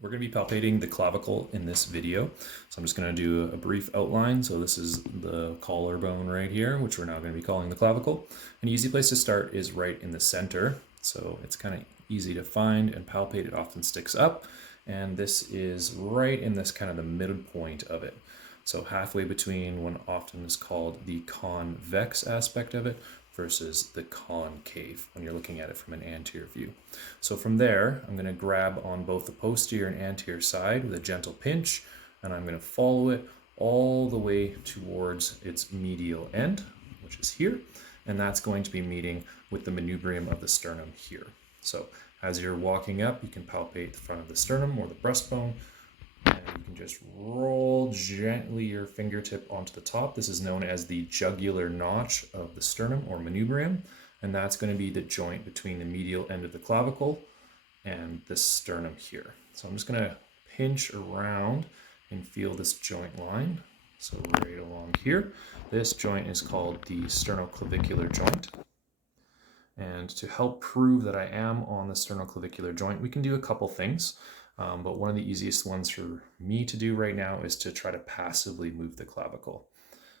We're going to be palpating the clavicle in this video. So I'm just going to do a brief outline. So this is the collarbone right here, which we're now going to be calling the clavicle. An easy place to start is right in the center. So it's kind of easy to find and palpate. It often sticks up. And this is right in this kind of the midpoint of it. So halfway between what often is called the convex aspect of it versus the concave when you're looking at it from an anterior view. So from there, I'm going to grab on both the posterior and anterior side with a gentle pinch, and I'm going to follow it all the way towards its medial end, which is here, and that's going to be meeting with the manubrium of the sternum here. So as you're walking up, you can palpate the front of the sternum or the breastbone, and you can just roll gently your fingertip onto the top. This is known as the jugular notch of the sternum or manubrium, and that's going to be the joint between the medial end of the clavicle and the sternum here. So I'm just going to pinch around and feel this joint line. So right along here, this joint is called the sternoclavicular joint. And to help prove that I am on the sternoclavicular joint, we can do a couple things. But one of the easiest ones for me to do right now is to try to passively move the clavicle.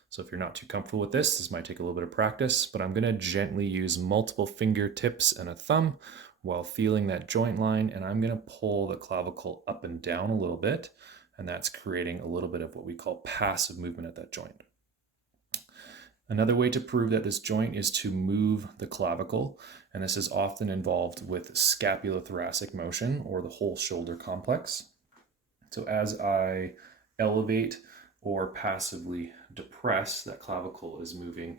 So if you're not too comfortable with this might take a little bit of practice, but I'm going to gently use multiple fingertips and a thumb while feeling that joint line, and I'm going to pull the clavicle up and down a little bit, and that's creating a little bit of what we call passive movement at that joint. Another way to prove that this joint is to move the clavicle, and this is often involved with scapulothoracic motion or the whole shoulder complex. So as I elevate or passively depress, that clavicle is moving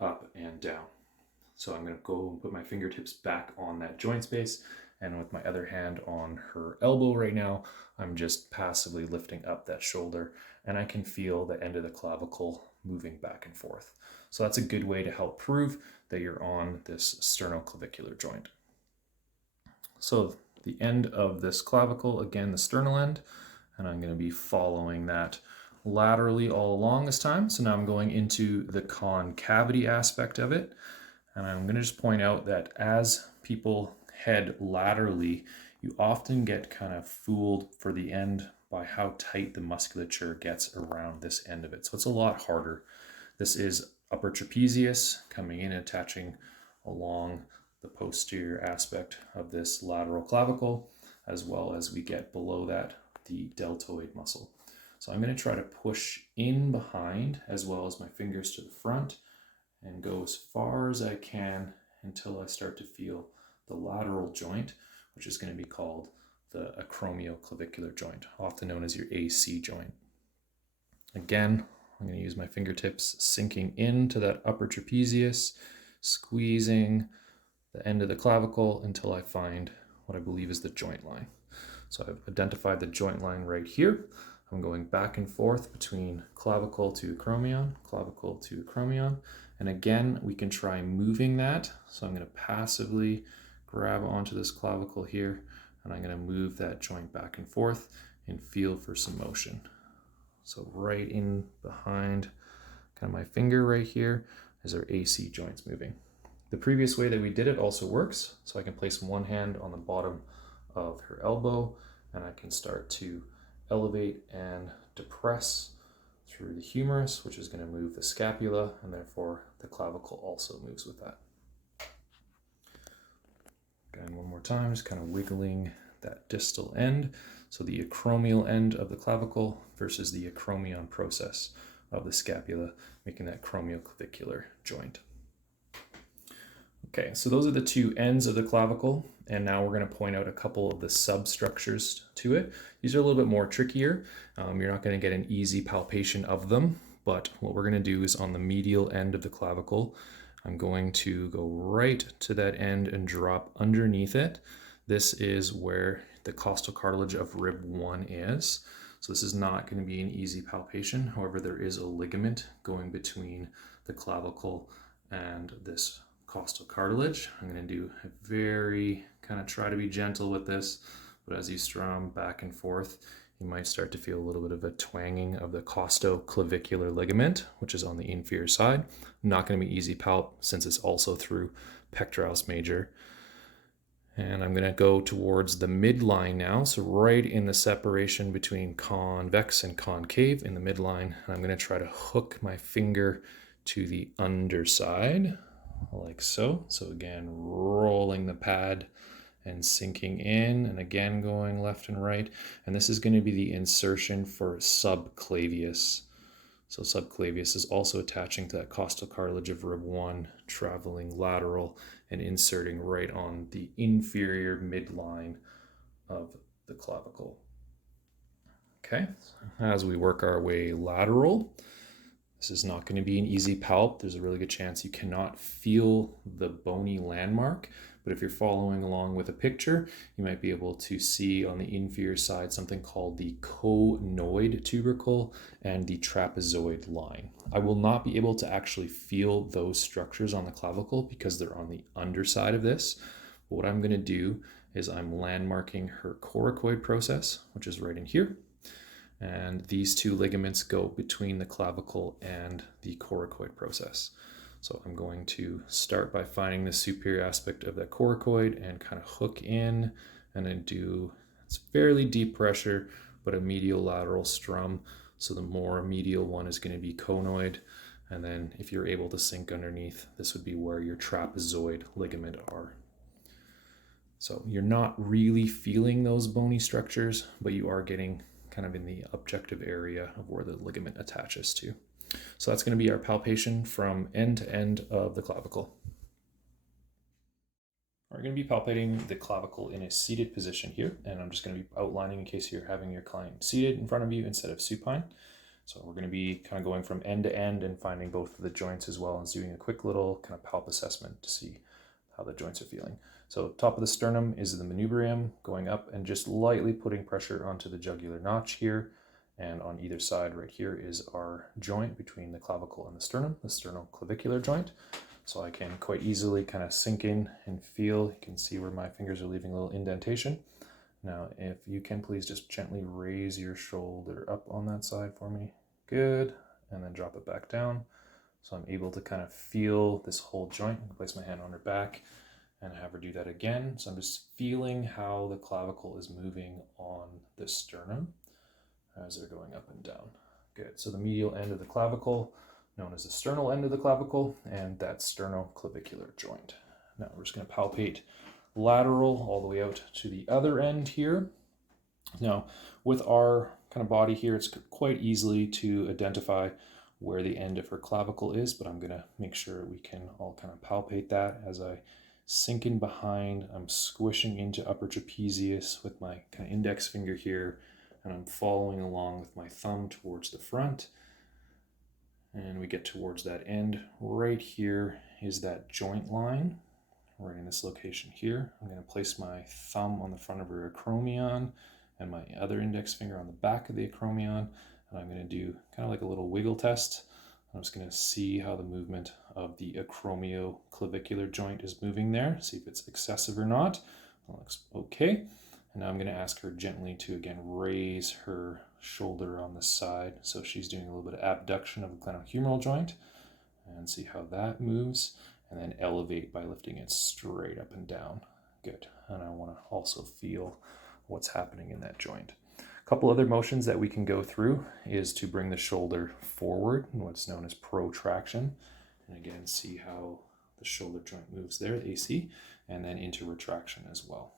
up and down. So I'm going to go and put my fingertips back on that joint space, and with my other hand on her elbow right now, I'm just passively lifting up that shoulder, and I can feel the end of the clavicle moving back and forth. So that's a good way to help prove that you're on this sternoclavicular joint. So the end of this clavicle, again, the sternal end, and I'm going to be following that laterally all along this time. So now I'm going into the concavity aspect of it, and I'm going to just point out that as people head laterally, you often get kind of fooled for the end by how tight the musculature gets around this end of it. So it's a lot harder. This is upper trapezius coming in and attaching along the posterior aspect of this lateral clavicle, as well as we get below that the deltoid muscle. So I'm going to try to push in behind as well as my fingers to the front and go as far as I can until I start to feel the lateral joint, which is going to be called the acromioclavicular joint, often known as your AC joint. Again, I'm going to use my fingertips sinking into that upper trapezius, squeezing the end of the clavicle until I find what I believe is the joint line. So I've identified the joint line right here. I'm going back and forth between clavicle to acromion, clavicle to acromion. And again, we can try moving that. So I'm going to passively grab onto this clavicle here, and I'm going to move that joint back and forth and feel for some motion. So right in behind kind of my finger right here is our AC joints moving. The previous way that we did it also works. So I can place one hand on the bottom of her elbow, and I can start to elevate and depress through the humerus, which is going to move the scapula, and therefore the clavicle also moves with that. Again, one more time, just kind of wiggling that distal end. So the acromial end of the clavicle versus the acromion process of the scapula, making that acromioclavicular joint. Okay, so those are the two ends of the clavicle, and now we're going to point out a couple of the substructures to it. These are a little bit more trickier. You're not going to get an easy palpation of them, but what we're going to do is on the medial end of the clavicle, I'm going to go right to that end and drop underneath it. This is where the costal cartilage of rib 1 is. So this is not going to be an easy palpation. However, there is a ligament going between the clavicle and this costal cartilage. I'm going to do a very kind of try to be gentle with this, but as you strum back and forth, you might start to feel a little bit of a twanging of the costoclavicular ligament, which is on the inferior side. Not going to be easy palp since it's also through pectoralis major. And I'm going to go towards the midline now. So right in the separation between convex and concave in the midline. I'm going to try to hook my finger to the underside like so. So again, rolling the pad and sinking in, and again going left and right. And this is going to be the insertion for subclavius. So subclavius is also attaching to that costal cartilage of rib 1, traveling lateral and inserting right on the inferior midline of the clavicle. Okay, as we work our way lateral, this is not going to be an easy palp. There's a really good chance you cannot feel the bony landmark, but if you're following along with a picture, you might be able to see on the inferior side something called the conoid tubercle and the trapezoid line. I will not be able to actually feel those structures on the clavicle because they're on the underside of this. But what I'm going to do is I'm landmarking her coracoid process, which is right in here. And these two ligaments go between the clavicle and the coracoid process. So I'm going to start by finding the superior aspect of that coracoid and kind of hook in, and then do, it's fairly deep pressure, but a medial lateral strum. So the more medial one is going to be conoid. And then if you're able to sink underneath, this would be where your trapezoid ligament are. So you're not really feeling those bony structures, but you are getting kind of in the objective area of where the ligament attaches to. So that's going to be our palpation from end to end of the clavicle. We're going to be palpating the clavicle in a seated position here, and I'm just going to be outlining in case you're having your client seated in front of you instead of supine. So we're going to be kind of going from end to end and finding both of the joints as well as doing a quick little kind of palp assessment to see how the joints are feeling. So top of the sternum is the manubrium, going up and just lightly putting pressure onto the jugular notch here. And on either side right here is our joint between the clavicle and the sternum, the sternoclavicular joint. So I can quite easily kind of sink in and feel. You can see where my fingers are leaving a little indentation. Now, if you can please just gently raise your shoulder up on that side for me. Good. And then drop it back down. So I'm able to kind of feel this whole joint. I can place my hand on her back and have her do that again. So I'm just feeling how the clavicle is moving on the sternum as they're going up and down. Good. So the medial end of the clavicle, known as the sternal end of the clavicle, and that sternoclavicular joint. Now we're just going to palpate lateral all the way out to the other end here. Now with our kind of body here, it's quite easily to identify where the end of her clavicle is, but I'm going to make sure we can all kind of palpate that as I sink in behind. I'm squishing into upper trapezius with my kind of index finger here, and I'm following along with my thumb towards the front. And we get towards that end. Right here is that joint line, right in this location here. I'm going to place my thumb on the front of her acromion and my other index finger on the back of the acromion. And I'm going to do kind of like a little wiggle test. I'm just going to see how the movement of the acromioclavicular joint is moving there, see if it's excessive or not. That looks okay. And now I'm going to ask her gently to again raise her shoulder on the side. So she's doing a little bit of abduction of the glenohumeral joint, and see how that moves. And then elevate by lifting it straight up and down. Good. And I want to also feel what's happening in that joint. A couple other motions that we can go through is to bring the shoulder forward, what's known as protraction. And again, see how the shoulder joint moves there, the AC, and then into retraction as well.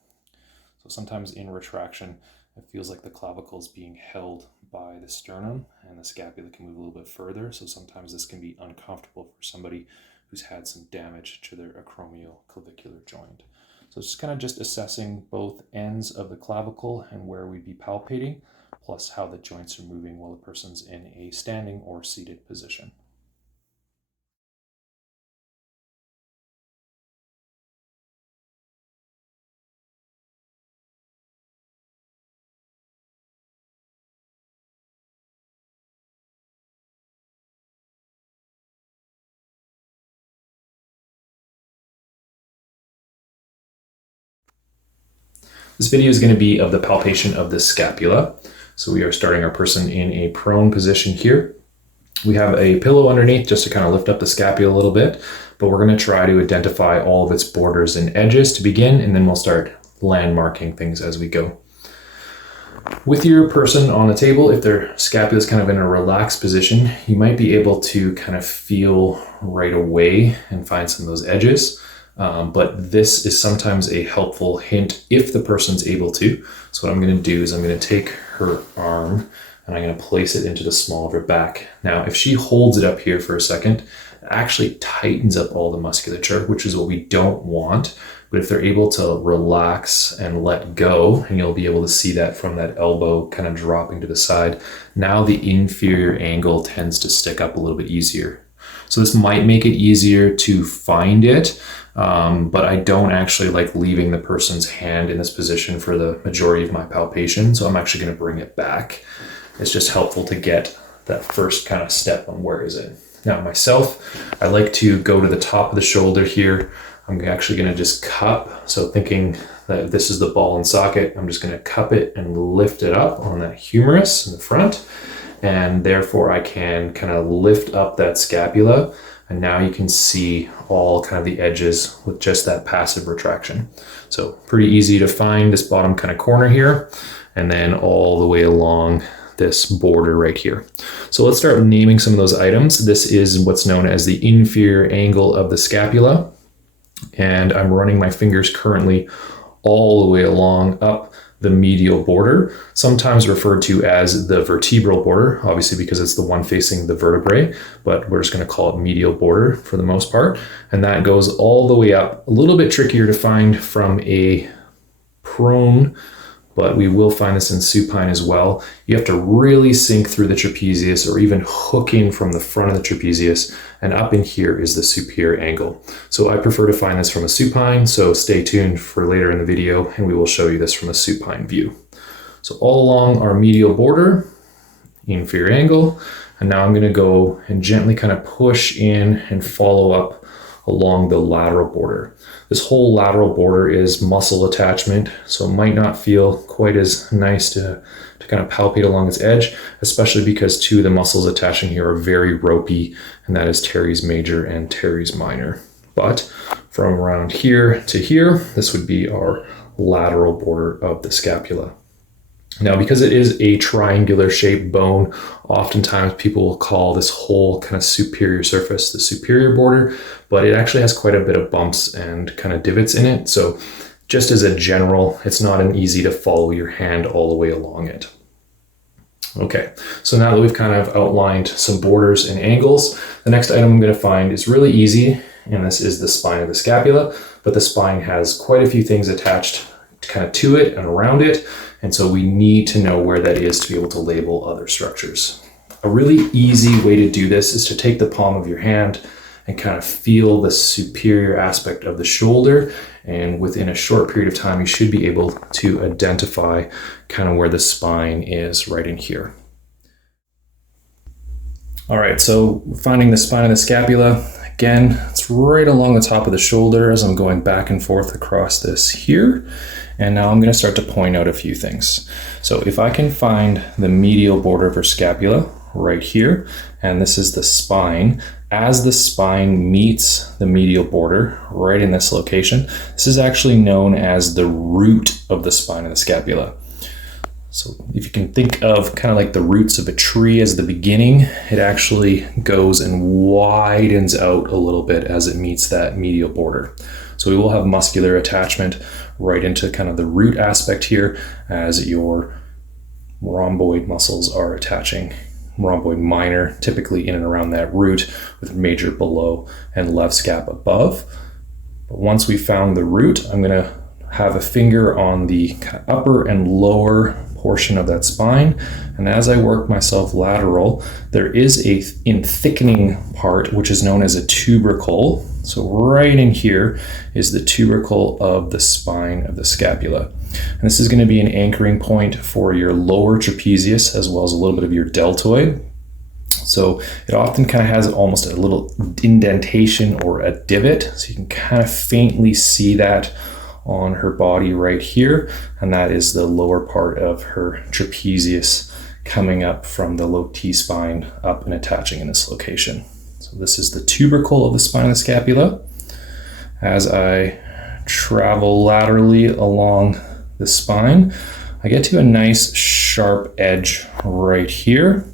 So sometimes in retraction, it feels like the clavicle is being held by the sternum and the scapula can move a little bit further. So sometimes this can be uncomfortable for somebody who's had some damage to their acromioclavicular joint. So it's kind of just assessing both ends of the clavicle and where we'd be palpating, plus how the joints are moving while the person's in a standing or seated position. This video is going to be of the palpation of the scapula. So we are starting our person in a prone position here. We have a pillow underneath just to kind of lift up the scapula a little bit, but we're going to try to identify all of its borders and edges to begin, and then we'll start landmarking things as we go. With your person on the table, if their scapula is kind of in a relaxed position, you might be able to kind of feel right away and find some of those edges. But this is sometimes a helpful hint if the person's able to. So what I'm going to do is I'm going to take her arm and I'm going to place it into the small of her back. Now, if she holds it up here for a second, it actually tightens up all the musculature, which is what we don't want. But if they're able to relax and let go, and you'll be able to see that from that elbow kind of dropping to the side, now the inferior angle tends to stick up a little bit easier. So this might make it easier to find it, but I don't actually like leaving the person's hand in this position for the majority of my palpation. So I'm actually going to bring it back. It's just helpful to get that first kind of step on where is it. Now myself, I like to go to the top of the shoulder here. I'm actually going to just cup. So thinking that this is the ball and socket, I'm just going to cup it and lift it up on that humerus in the front. And therefore I can kind of lift up that scapula. And now you can see all kind of the edges with just that passive retraction. So pretty easy to find this bottom kind of corner here, and then all the way along this border right here. So let's start naming some of those items. This is what's known as the inferior angle of the scapula. And I'm running my fingers currently all the way along up the medial border, sometimes referred to as the vertebral border, obviously because it's the one facing the vertebrae, but we're just going to call it medial border for the most part. And that goes all the way up, a little bit trickier to find from a prone, but we will find this in supine as well. You have to really sink through the trapezius or even hook in from the front of the trapezius, and up in here is the superior angle. So I prefer to find this from a supine, so stay tuned for later in the video and we will show you this from a supine view. So all along our medial border, inferior angle, and now I'm going to go and gently kind of push in and follow up along the lateral border. This whole lateral border is muscle attachment, so it might not feel quite as nice to kind of palpate along its edge, especially because two of the muscles attaching here are very ropey, and that is teres major and teres minor. But from around here to here, this would be our lateral border of the scapula. Now, because it is a triangular shaped bone, oftentimes people will call this whole kind of superior surface the superior border, but it actually has quite a bit of bumps and kind of divots in it. So just as a general, it's not an easy to follow your hand all the way along it. Okay, so now that we've kind of outlined some borders and angles, the next item I'm going to find is really easy, and this is the spine of the scapula, but the spine has quite a few things attached kind of to it and around it. And so we need to know where that is to be able to label other structures. A really easy way to do this is to take the palm of your hand and kind of feel the superior aspect of the shoulder. And within a short period of time, you should be able to identify kind of where the spine is right in here. All right, so finding the spine of the scapula, again, it's right along the top of the shoulder as I'm going back and forth across this here. And now I'm going to start to point out a few things. So if I can find the medial border of her scapula right here, and this is the spine, as the spine meets the medial border right in this location, this is actually known as the root of the spine of the scapula. So if you can think of kind of like the roots of a tree as the beginning, it actually goes and widens out a little bit as it meets that medial border. So we will have muscular attachment right into kind of the root aspect here as your rhomboid muscles are attaching. Rhomboid minor, typically in and around that root, with major below and left scap above. But once we found the root, I'm going to have a finger on the upper and lower portion of that spine, and as I work myself lateral, there is a thickening part which is known as a tubercle. So right in here is the tubercle of the spine of the scapula, and this is going to be an anchoring point for your lower trapezius as well as a little bit of your deltoid. So it often kind of has almost a little indentation or a divot, so you can kind of faintly see that on her body right here, and that is the lower part of her trapezius coming up from the low T-spine up and attaching in this location. So this is the tubercle of the spine of the scapula. As I travel laterally along the spine, I get to a nice sharp edge right here.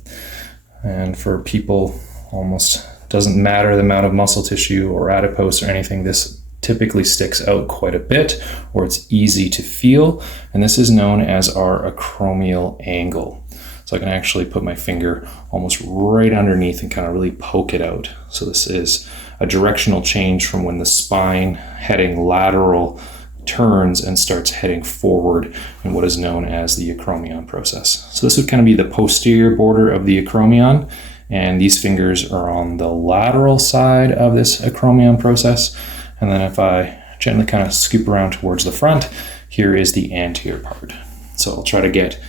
And for people, almost doesn't matter the amount of muscle tissue or adipose or anything, this typically sticks out quite a bit, or it's easy to feel. And this is known as our acromial angle. So I can actually put my finger almost right underneath and kind of really poke it out. So this is a directional change from when the spine heading lateral turns and starts heading forward in what is known as the acromion process. So this would kind of be the posterior border of the acromion, and these fingers are on the lateral side of this acromion process. And then if I gently kind of scoop around towards the front, here is the anterior part. So I'll try to get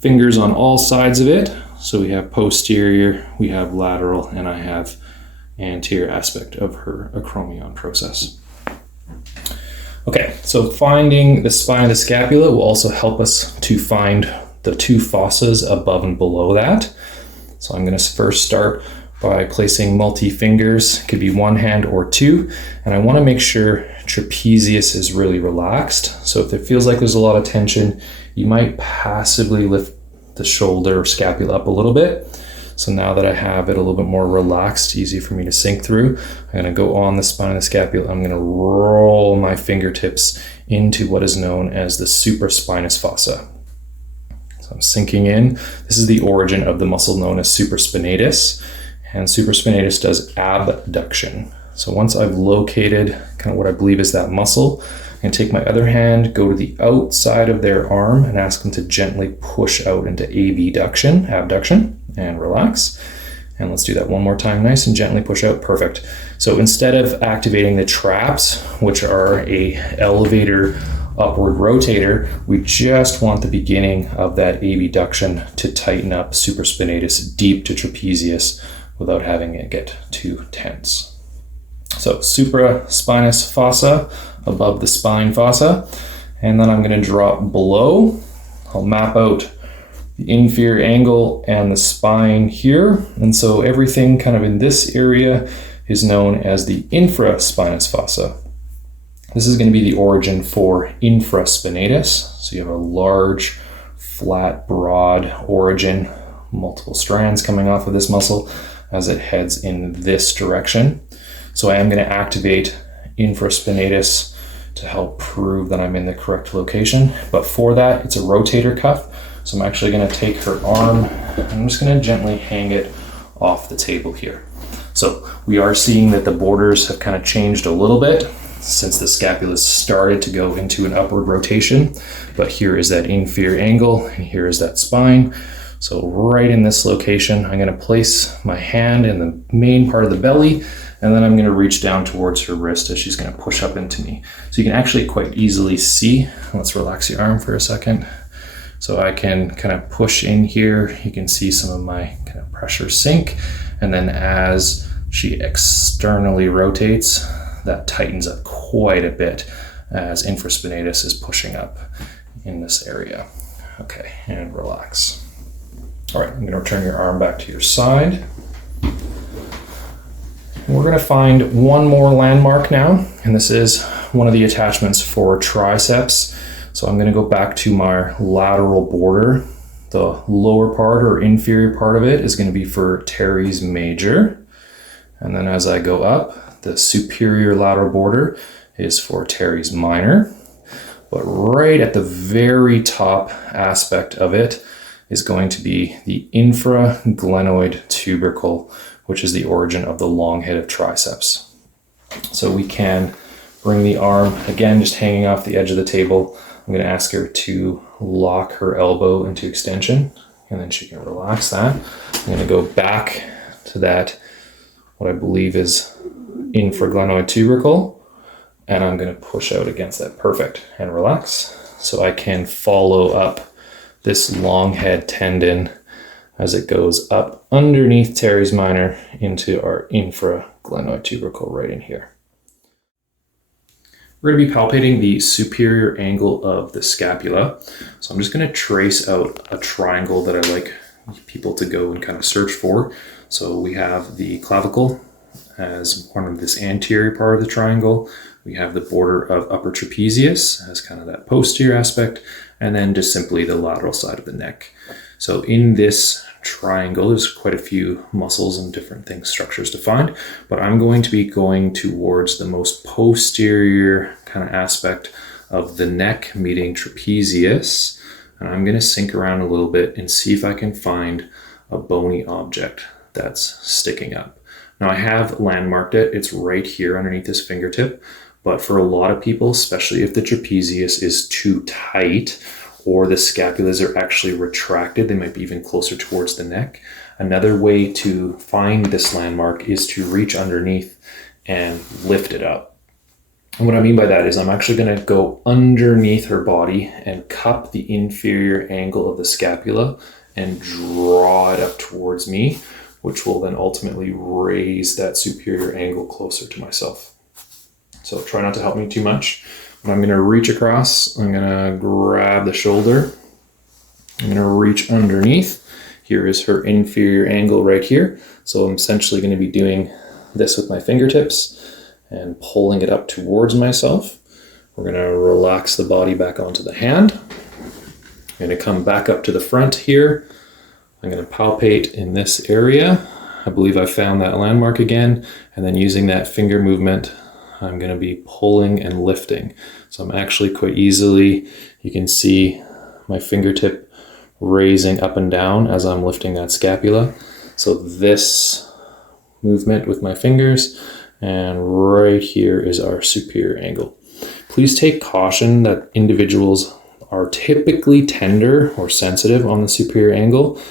fingers on all sides of it. So we have posterior, we have lateral, and I have anterior aspect of her acromion process. Okay, so finding the spine of the scapula will also help us to find the two fossas above and below that. So I'm going to first start by placing multi-fingers, could be one hand or two, and I want to make sure trapezius is really relaxed. So if it feels like there's a lot of tension, you might passively lift the shoulder or scapula up a little bit. So now that I have it a little bit more relaxed, easy for me to sink through, I'm going to go on the spine of the scapula. I'm going to roll my fingertips into what is known as the supraspinous fossa. So I'm sinking in. This is the origin of the muscle known as supraspinatus, and supraspinatus does abduction. So once I've located kind of what I believe is that muscle, I can take my other hand, go to the outside of their arm and ask them to gently push out into abduction, and relax. And let's do that one more time, nice and gently push out, perfect. So instead of activating the traps, which are a elevator upward rotator, we just want the beginning of that abduction to tighten up supraspinatus deep to trapezius without having it get too tense. So supraspinous fossa above the spine fossa, and then I'm going to drop below. I'll map out the inferior angle and the spine here, and so everything kind of in this area is known as the infraspinous fossa. This is going to be the origin for infraspinatus. So you have a large, flat, broad origin, multiple strands coming off of this muscle as it heads in this direction. So I am going to activate infraspinatus to help prove that I'm in the correct location. But for that, it's a rotator cuff. So I'm actually going to take her arm, and I'm just going to gently hang it off the table here. So we are seeing that the borders have kind of changed a little bit since the scapula started to go into an upward rotation. But here is that inferior angle, and here is that spine. So right in this location, I'm going to place my hand in the main part of the belly, and then I'm going to reach down towards her wrist as she's going to push up into me. So you can actually quite easily see. Let's relax your arm for a second. So I can kind of push in here. You can see some of my kind of pressure sink. And then as she externally rotates, that tightens up quite a bit as infraspinatus is pushing up in this area. Okay, and relax. All right, I'm going to return your arm back to your side. We're going to find one more landmark now, and this is one of the attachments for triceps. So I'm going to go back to my lateral border. The lower part or inferior part of it is going to be for teres major. And then as I go up, the superior lateral border is for teres minor. But right at the very top aspect of it is going to be the infraglenoid tubercle, which is the origin of the long head of triceps. So we can bring the arm, again, just hanging off the edge of the table. I'm going to ask her to lock her elbow into extension, and then she can relax that. I'm going to go back to that, what I believe is infraglenoid tubercle, and I'm going to push out against that. Perfect. And relax. So I can follow up this long head tendon as it goes up underneath teres minor into our infraglenoid tubercle right in here. We're going to be palpating the superior angle of the scapula. So I'm just going to trace out a triangle that I like people to go and kind of search for. So we have the clavicle as one of this anterior part of the triangle. We have the border of upper trapezius as kind of that posterior aspect, and then just simply the lateral side of the neck. So in this triangle, there's quite a few muscles and different things, structures to find, but I'm going to be going towards the most posterior kind of aspect of the neck, meeting trapezius, and I'm going to sink around a little bit and see if I can find a bony object that's sticking up. Now I have landmarked it. It's right here underneath this fingertip, but for a lot of people, especially if the trapezius is too tight or the scapulas are actually retracted, they might be even closer towards the neck. Another way to find this landmark is to reach underneath and lift it up. And what I mean by that is I'm actually going to go underneath her body and cup the inferior angle of the scapula and draw it up towards me, which will then ultimately raise that superior angle closer to myself. So try not to help me too much. But I'm going to reach across, I'm going to grab the shoulder, I'm going to reach underneath. Here is her inferior angle right here. So I'm essentially going to be doing this with my fingertips and pulling it up towards myself. We're going to relax the body back onto the hand. I'm going to come back up to the front here. I'm going to palpate in this area. I believe I found that landmark again, and then using that finger movement, I'm going to be pulling and lifting. So I'm actually quite easily, you can see my fingertip raising up and down as I'm lifting that scapula. So this movement with my fingers, and right here is our superior angle. Please take caution that individuals are typically tender or sensitive on the superior angle,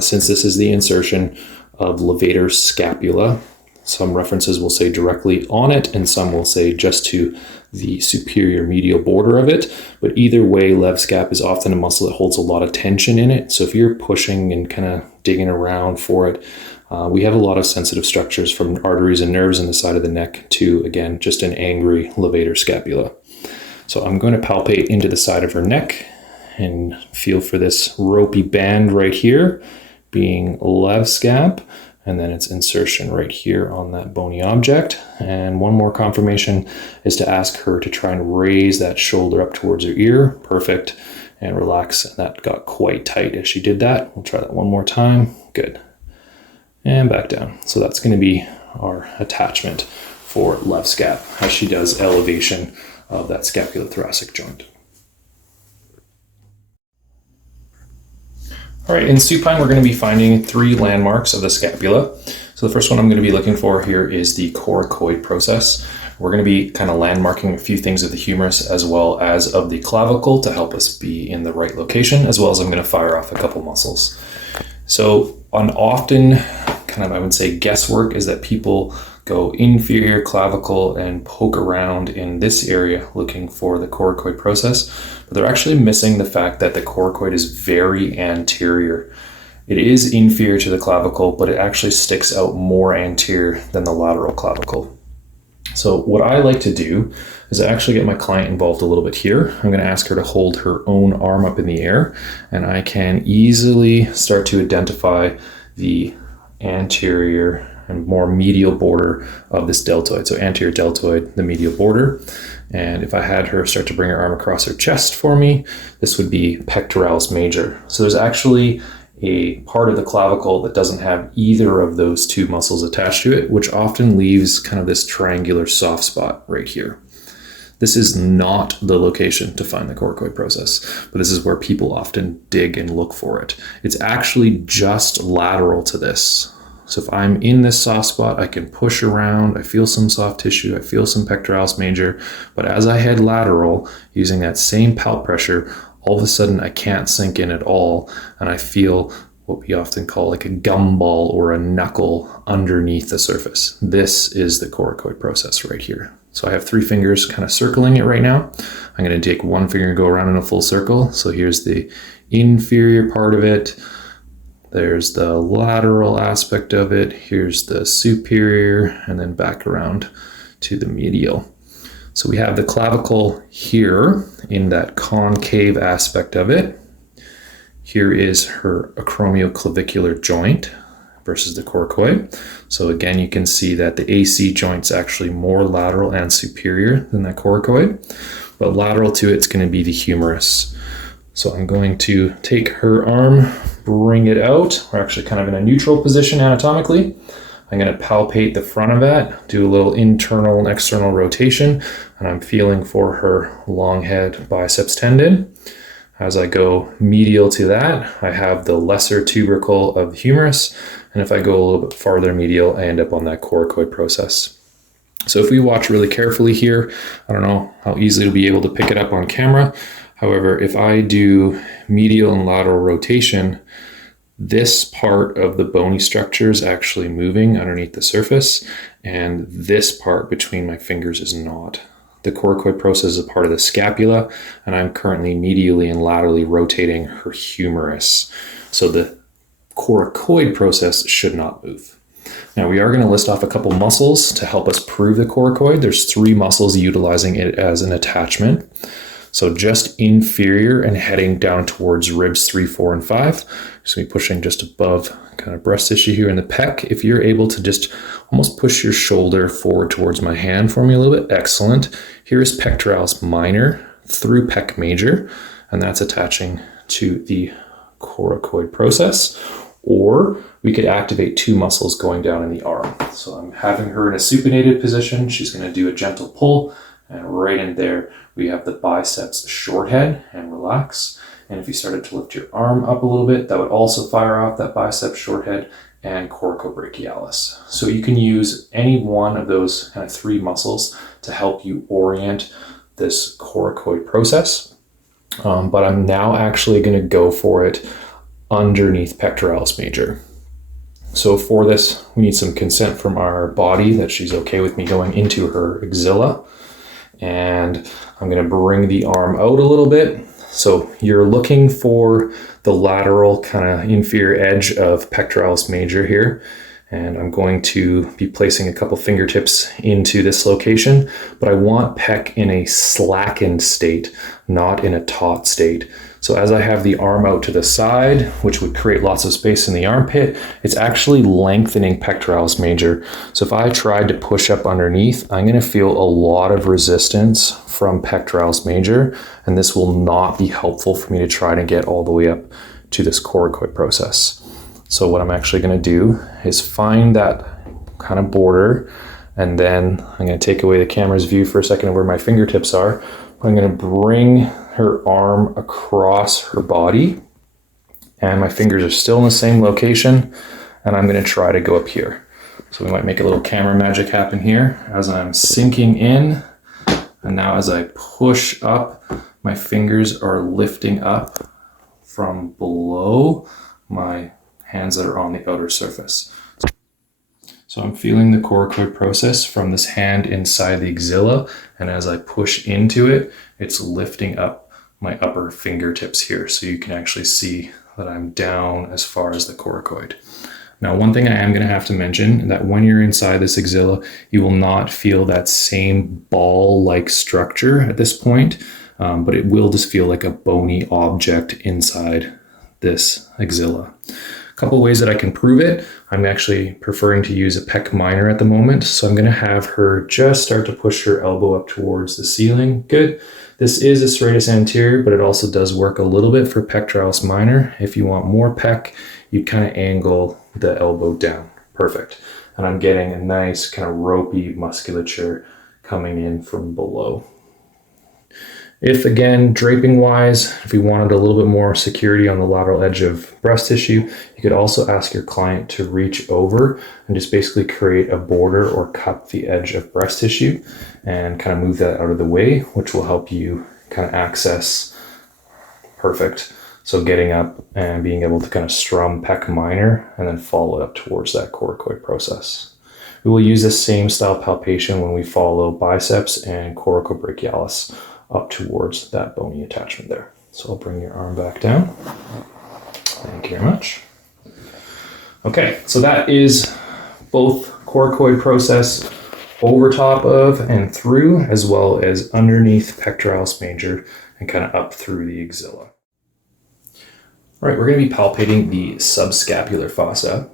since this is the insertion of levator scapula. Some references will say directly on it, and some will say just to the superior medial border of it. But either way, lev scap is often a muscle that holds a lot of tension in it. So if you're pushing and kind of digging around for it, we have a lot of sensitive structures from arteries and nerves in the side of the neck to, again, just an angry levator scapula. So I'm going to palpate into the side of her neck and feel for this ropey band right here being lev scap, and then its insertion right here on that bony object. And one more confirmation is to ask her to try and raise that shoulder up towards her ear. Perfect. And relax. And that got quite tight as she did that. We'll try that one more time. Good. And back down. So that's going to be our attachment for lev scap as she does elevation of that scapulothoracic joint. All right, in supine, we're going to be finding 3 landmarks of the scapula. So the first one I'm going to be looking for here is the coracoid process. We're going to be kind of landmarking a few things of the humerus as well as of the clavicle to help us be in the right location, as well as I'm going to fire off a couple muscles. So on often kind of, I would say, guesswork is that people go inferior clavicle and poke around in this area looking for the coracoid process, but they're actually missing the fact that the coracoid is very anterior. It is inferior to the clavicle, but it actually sticks out more anterior than the lateral clavicle. So what I like to do is I actually get my client involved a little bit here. I'm going to ask her to hold her own arm up in the air, and I can easily start to identify the anterior and more medial border of this deltoid. So anterior deltoid, the medial border. And if I had her start to bring her arm across her chest for me, this would be pectoralis major. So there's actually a part of the clavicle that doesn't have either of those 2 muscles attached to it, which often leaves kind of this triangular soft spot right here. This is not the location to find the coracoid process, but this is where people often dig and look for it. It's actually just lateral to this. So if I'm in this soft spot, I can push around, I feel some soft tissue, I feel some pectoralis major, but as I head lateral, using that same palp pressure, all of a sudden I can't sink in at all, and I feel what we often call like a gumball or a knuckle underneath the surface. This is the coracoid process right here. So I have 3 fingers kind of circling it right now. I'm going to take one finger and go around in a full circle. So here's the inferior part of it. There's the lateral aspect of it. Here's the superior, and then back around to the medial. So we have the clavicle here in that concave aspect of it. Here is her acromioclavicular joint versus the coracoid. So again, you can see that the AC joint's actually more lateral and superior than that coracoid, but lateral to it's going to be the humerus. So I'm going to take her arm, bring it out. We're actually kind of in a neutral position anatomically. I'm going to palpate the front of that, do a little internal and external rotation, and I'm feeling for her long head biceps tendon. As I go medial to that, I have the lesser tubercle of the humerus, and if I go a little bit farther medial, I end up on that coracoid process. So if we watch really carefully here, I don't know how easily you'll be able to pick it up on camera. However, if I do medial and lateral rotation, this part of the bony structure is actually moving underneath the surface, and this part between my fingers is not. The coracoid process is a part of the scapula, and I'm currently medially and laterally rotating her humerus. So the coracoid process should not move. Now we are going to list off a couple muscles to help us prove the coracoid. There's 3 muscles utilizing it as an attachment. So just inferior and heading down towards ribs 3, 4, and 5. So we're pushing just above kind of breast tissue here in the pec. If you're able to just almost push your shoulder forward towards my hand for me a little bit, excellent. Here is pectoralis minor through pec major, and that's attaching to the coracoid process. Or we could activate 2 muscles going down in the arm. So I'm having her in a supinated position. She's going to do a gentle pull, and right in there we have the biceps short head and relax. And if you started to lift your arm up a little bit, that would also fire off that biceps short head and coracobrachialis. So you can use any one of those kind of 3 muscles to help you orient this coracoid process. But I'm now actually going to go for it underneath pectoralis major. So for this, we need some consent from our body that she's okay with me going into her axilla. And I'm going to bring the arm out a little bit. So you're looking for the lateral kind of inferior edge of pectoralis major here. And I'm going to be placing a couple fingertips into this location, but I want pec in a slackened state, not in a taut state. So as I have the arm out to the side, which would create lots of space in the armpit, it's actually lengthening pectoralis major. So if I tried to push up underneath, I'm going to feel a lot of resistance from pectoralis major, and this will not be helpful for me to try to get all the way up to this coracoid process. So what I'm actually going to do is find that kind of border, and then I'm going to take away the camera's view for a second of where my fingertips are. I'm going to bring her arm across her body, and my fingers are still in the same location, and I'm going to try to go up here. So we might make a little camera magic happen here as I'm sinking in, and now as I push up, my fingers are lifting up from below my hands that are on the outer surface. So I'm feeling the coracoid process from this hand inside the axilla, and as I push into it, it's lifting up my upper fingertips here, so you can actually see that I'm down as far as the coracoid. Now, one thing I am going to have to mention, that when you're inside this axilla, you will not feel that same ball-like structure at this point, but it will just feel like a bony object inside this axilla. A couple ways that I can prove it. I'm actually preferring to use a pec minor at the moment, so I'm going to have her just start to push her elbow up towards the ceiling. Good. This is a serratus anterior, but it also does work a little bit for pectoralis minor. If you want more pec, you kind of angle the elbow down. Perfect. And I'm getting a nice kind of ropey musculature coming in from below. If again, draping wise, if you wanted a little bit more security on the lateral edge of breast tissue, you could also ask your client to reach over and just basically create a border or cup the edge of breast tissue and kind of move that out of the way, which will help you kind of access. Perfect. So getting up and being able to kind of strum pec minor and then follow it up towards that coracoid process. We will use this same style palpation when we follow biceps and coracobrachialis up towards that bony attachment there. So I'll bring your arm back down. Thank you very much. Okay, so that is both coracoid process over top of and through, as well as underneath pectoralis major and kind of up through the axilla. All right, we're going to be palpating the subscapular fossa.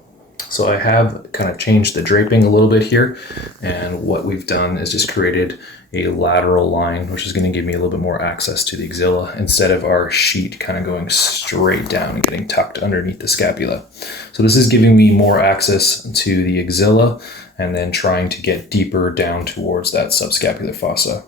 So I have kind of changed the draping a little bit here, and what we've done is just created a lateral line, which is going to give me a little bit more access to the axilla instead of our sheet kind of going straight down and getting tucked underneath the scapula. So this is giving me more access to the axilla and then trying to get deeper down towards that subscapular fossa.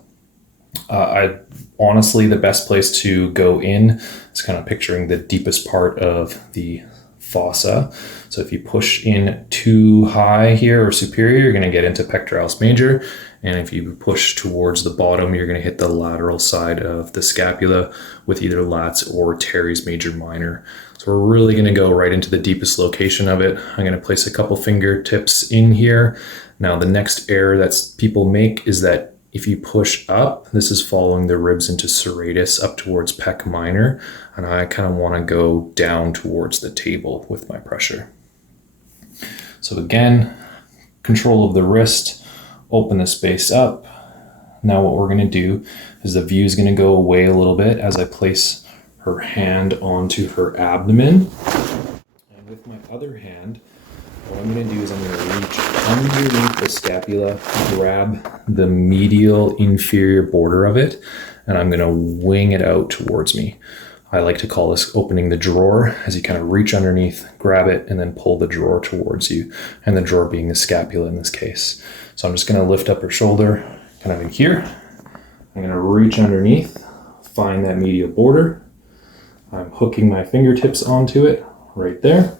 Honestly, the best place to go in is kind of picturing the deepest part of the fossa. So if you push in too high here or superior, you're going to get into pectoralis major. And if you push towards the bottom, you're going to hit the lateral side of the scapula with either lats or teres major minor. So we're really going to go right into the deepest location of it. I'm going to place a couple fingertips in here. Now the next error that people make is that if you push up, this is following the ribs into serratus up towards pec minor, and I kind of want to go down towards the table with my pressure. So again, control of the wrist, open the space up. Now what we're going to do is the view is going to go away a little bit as I place her hand onto her abdomen. And with my other hand, what I'm going to do is I'm going to reach underneath the scapula, grab the medial inferior border of it, and I'm going to wing it out towards me. I like to call this opening the drawer, as you kind of reach underneath, grab it, and then pull the drawer towards you, and the drawer being the scapula in this case. So I'm just going to lift up her shoulder, kind of in here. I'm going to reach underneath, find that medial border. I'm hooking my fingertips onto it right there.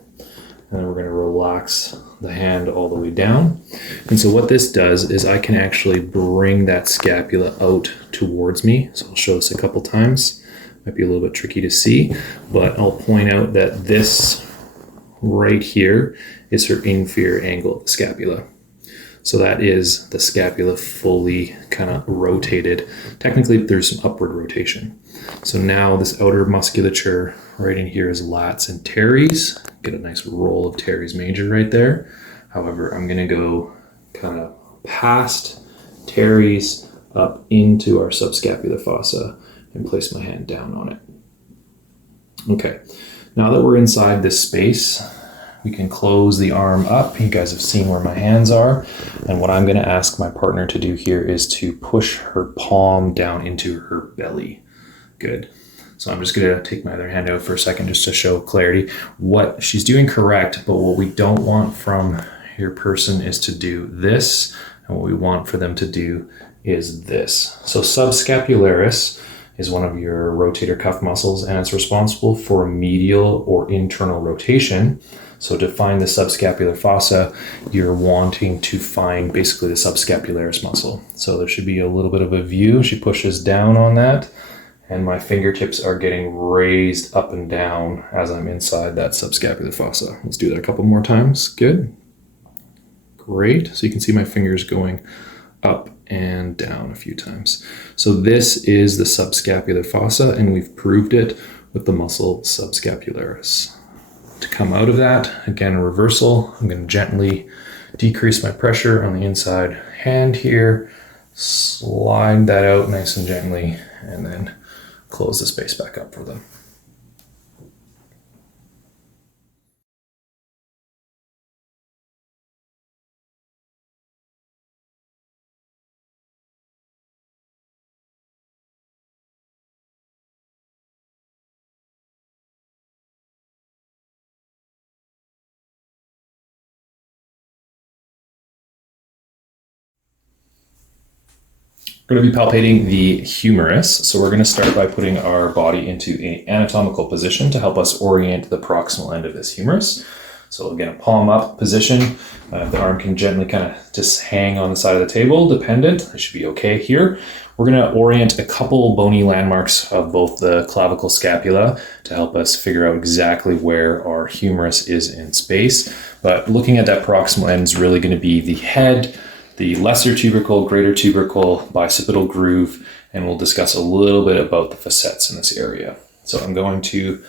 And then we're going to relax the hand all the way down. And so what this does is I can actually bring that scapula out towards me. So I'll show this a couple times. Might be a little bit tricky to see, but I'll point out that this right here is her inferior angle of the scapula. So that is the scapula fully kind of rotated. Technically, there's some upward rotation. So now this outer musculature right in here is lats and teres. Get a nice roll of teres major right there. However, I'm going to go kind of past teres up into our subscapular fossa and place my hand down on it. Okay, now that we're inside this space, we can close the arm up. You guys have seen where my hands are. And what I'm going to ask my partner to do here is to push her palm down into her belly. Good. So I'm just going to take my other hand out for a second just to show clarity. What she's doing correct, but what we don't want from your person is to do this. And what we want for them to do is this. So subscapularis is one of your rotator cuff muscles, and it's responsible for medial or internal rotation. So to find the subscapular fossa, you're wanting to find basically the subscapularis muscle. So there should be a little bit of a view. She pushes down on that, and my fingertips are getting raised up and down as I'm inside that subscapular fossa. Let's do that a couple more times. Good. Great. So you can see my fingers going up and down a few times. So this is the subscapular fossa, and we've proved it with the muscle subscapularis. To come out of that, again, a reversal, I'm going to gently decrease my pressure on the inside hand here, slide that out nice and gently, and then close the space back up for them. We're going to be palpating the humerus. So we're going to start by putting our body into an anatomical position to help us orient the proximal end of this humerus. So again, a palm up position. The arm can gently kind of just hang on the side of the table, dependent. It should be okay here. We're going to orient a couple bony landmarks of both the clavicle scapula to help us figure out exactly where our humerus is in space. But looking at that proximal end is really going to be the head, the lesser tubercle, greater tubercle, bicipital groove, and we'll discuss a little bit about the facets in this area. So I'm going to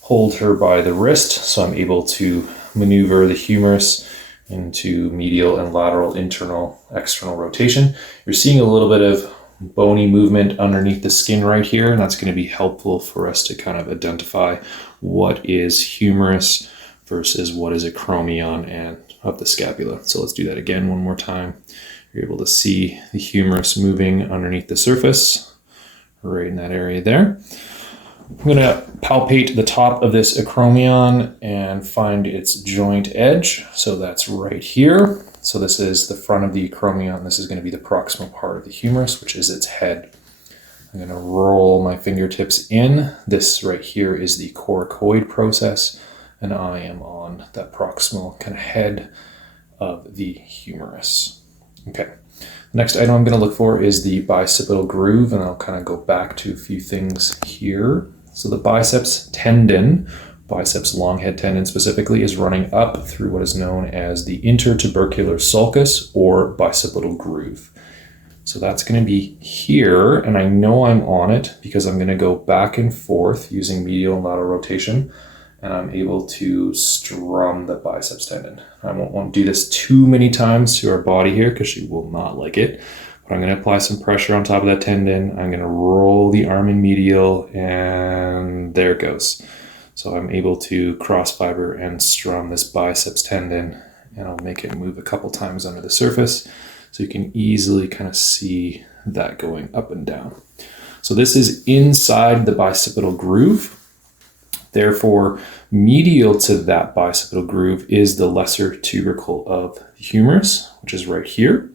hold her by the wrist so I'm able to maneuver the humerus into medial and lateral, internal, external rotation. You're seeing a little bit of bony movement underneath the skin right here, and that's going to be helpful for us to kind of identify what is humerus versus what is acromion and of the scapula. So let's do that again one more time. You're able to see the humerus moving underneath the surface, right in that area there. I'm going to palpate the top of this acromion and find its joint edge. So that's right here. So this is the front of the acromion. This is going to be the proximal part of the humerus, which is its head. I'm going to roll my fingertips in. This right here is the coracoid process, and I am on that proximal kind of head of the humerus. Okay. The next item I'm going to look for is the bicipital groove, and I'll kind of go back to a few things here. So the biceps tendon, biceps long head tendon specifically, is running up through what is known as the intertubercular sulcus or bicipital groove. So that's going to be here, and I know I'm on it because I'm going to go back and forth using medial and lateral rotation, and I'm able to strum the biceps tendon. I won't want to do this too many times to our body here because she will not like it. But I'm going to apply some pressure on top of that tendon. I'm going to roll the arm in medial, and there it goes. So I'm able to cross fiber and strum this biceps tendon, and I'll make it move a couple times under the surface so you can easily kind of see that going up and down. So this is inside the bicipital groove. Therefore, medial to that bicipital groove is the lesser tubercle of the humerus, which is right here.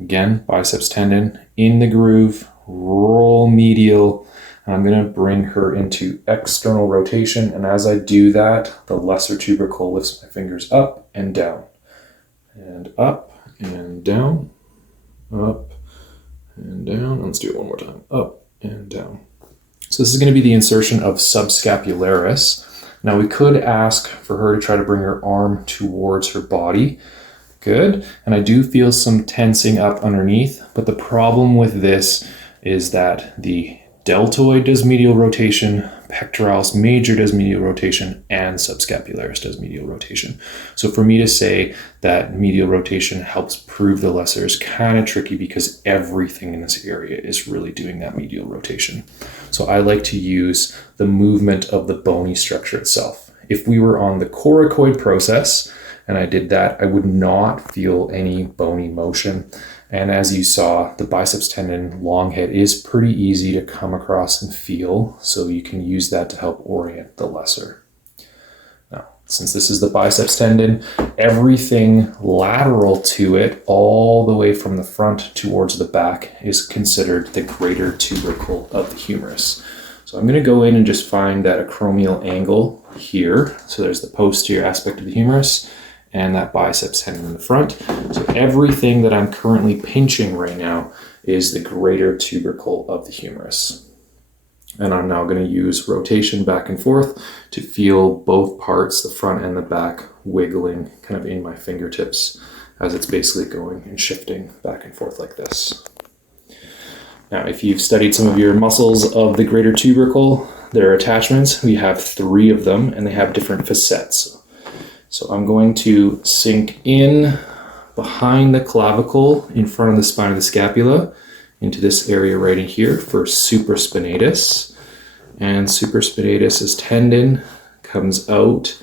Again, biceps tendon in the groove, roll medial, and I'm going to bring her into external rotation. And as I do that, the lesser tubercle lifts my fingers up and down, and up and down, up and down. Let's do it one more time, up and down. So this is going to be the insertion of subscapularis. Now we could ask for her to try to bring her arm towards her body. Good. And I do feel some tensing up underneath, but the problem with this is that the deltoid does medial rotation, pectoralis major does medial rotation, and subscapularis does medial rotation. So for me to say that medial rotation helps prove the lesser is kind of tricky because everything in this area is really doing that medial rotation. So I like to use the movement of the bony structure itself. If we were on the coracoid process and I did that, I would not feel any bony motion. And as you saw, the biceps tendon long head is pretty easy to come across and feel, so you can use that to help orient the lesser. Now, since this is the biceps tendon, everything lateral to it, all the way from the front towards the back, is considered the greater tubercle of the humerus. So I'm going to go in and just find that acromial angle here. So there's the posterior aspect of the humerus and that biceps tendon in the front. So everything that I'm currently pinching right now is the greater tubercle of the humerus. And I'm now going to use rotation back and forth to feel both parts, the front and the back, wiggling kind of in my fingertips as it's basically going and shifting back and forth like this. Now, if you've studied some of your muscles of the greater tubercle, there are attachments. We have 3 of them, and they have different facets. So I'm going to sink in behind the clavicle in front of the spine of the scapula into this area right in here for supraspinatus. And supraspinatus's tendon comes out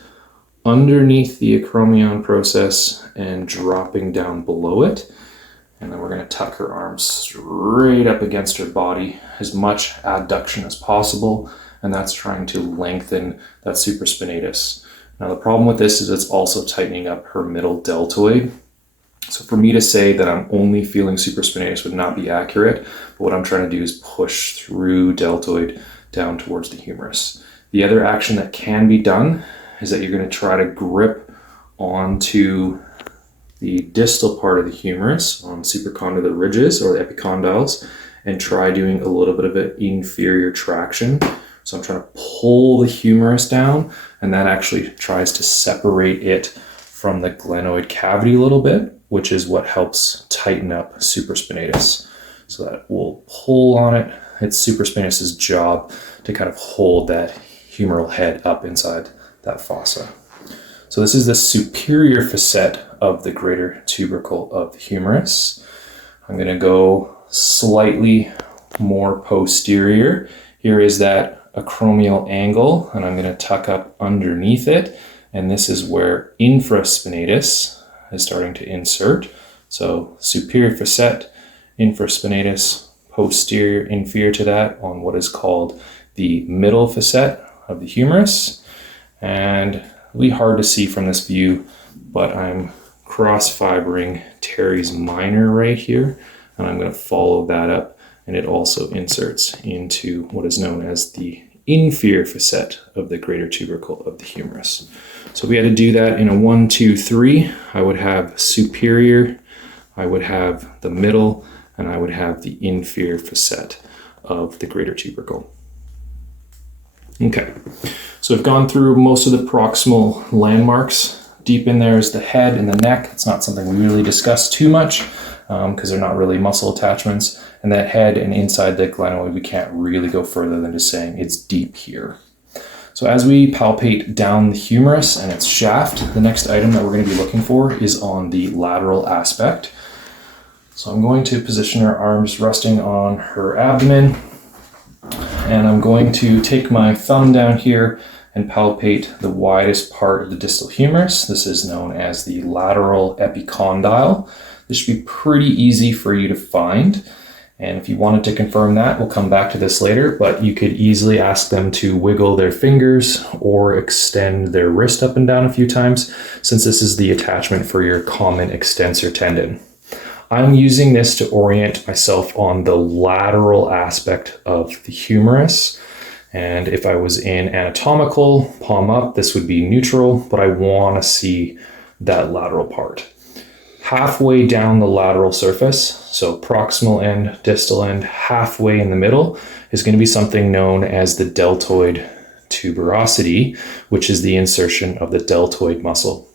underneath the acromion process and dropping down below it. And then we're going to tuck her arms straight up against her body, as much adduction as possible, and that's trying to lengthen that supraspinatus. Now the problem with this is it's also tightening up her middle deltoid. So for me to say that I'm only feeling supraspinatus would not be accurate, but what I'm trying to do is push through deltoid down towards the humerus. The other action that can be done is that you're going to try to grip onto the distal part of the humerus on supracondylar ridges or the epicondyles and try doing a little bit of an inferior traction. So I'm trying to pull the humerus down, and that actually tries to separate it from the glenoid cavity a little bit, which is what helps tighten up supraspinatus. So that will pull on it. It's supraspinatus's job to kind of hold that humeral head up inside that fossa. So this is the superior facet of the greater tubercle of the humerus. I'm going to go slightly more posterior. Here is that acromial angle, and I'm going to tuck up underneath it. And this is where infraspinatus is starting to insert. So superior facet, infraspinatus, posterior, inferior to that on what is called the middle facet of the humerus. And it'll be hard to see from this view, but I'm cross-fibering teres minor right here, and I'm going to follow that up, and it also inserts into what is known as the inferior facet of the greater tubercle of the humerus. So we had to do that in a 1, 2, 3. I would have superior, I would have the middle, and I would have the inferior facet of the greater tubercle. Okay, so I've gone through most of the proximal landmarks. Deep in there is the head and the neck. It's not something we really discuss too much because they're not really muscle attachments. And that head and inside the glenoid, we can't really go further than just saying it's deep here. So as we palpate down the humerus and its shaft, the next item that we're going to be looking for is on the lateral aspect. So I'm going to position her arms resting on her abdomen, and I'm going to take my thumb down here and palpate the widest part of the distal humerus. This is known as the lateral epicondyle. This should be pretty easy for you to find. And if you wanted to confirm that, we'll come back to this later, but you could easily ask them to wiggle their fingers or extend their wrist up and down a few times, since this is the attachment for your common extensor tendon. I'm using this to orient myself on the lateral aspect of the humerus. And if I was in anatomical, palm up, this would be neutral, but I want to see that lateral part. Halfway down the lateral surface, so proximal end, distal end, halfway in the middle, is going to be something known as the deltoid tuberosity, which is the insertion of the deltoid muscle.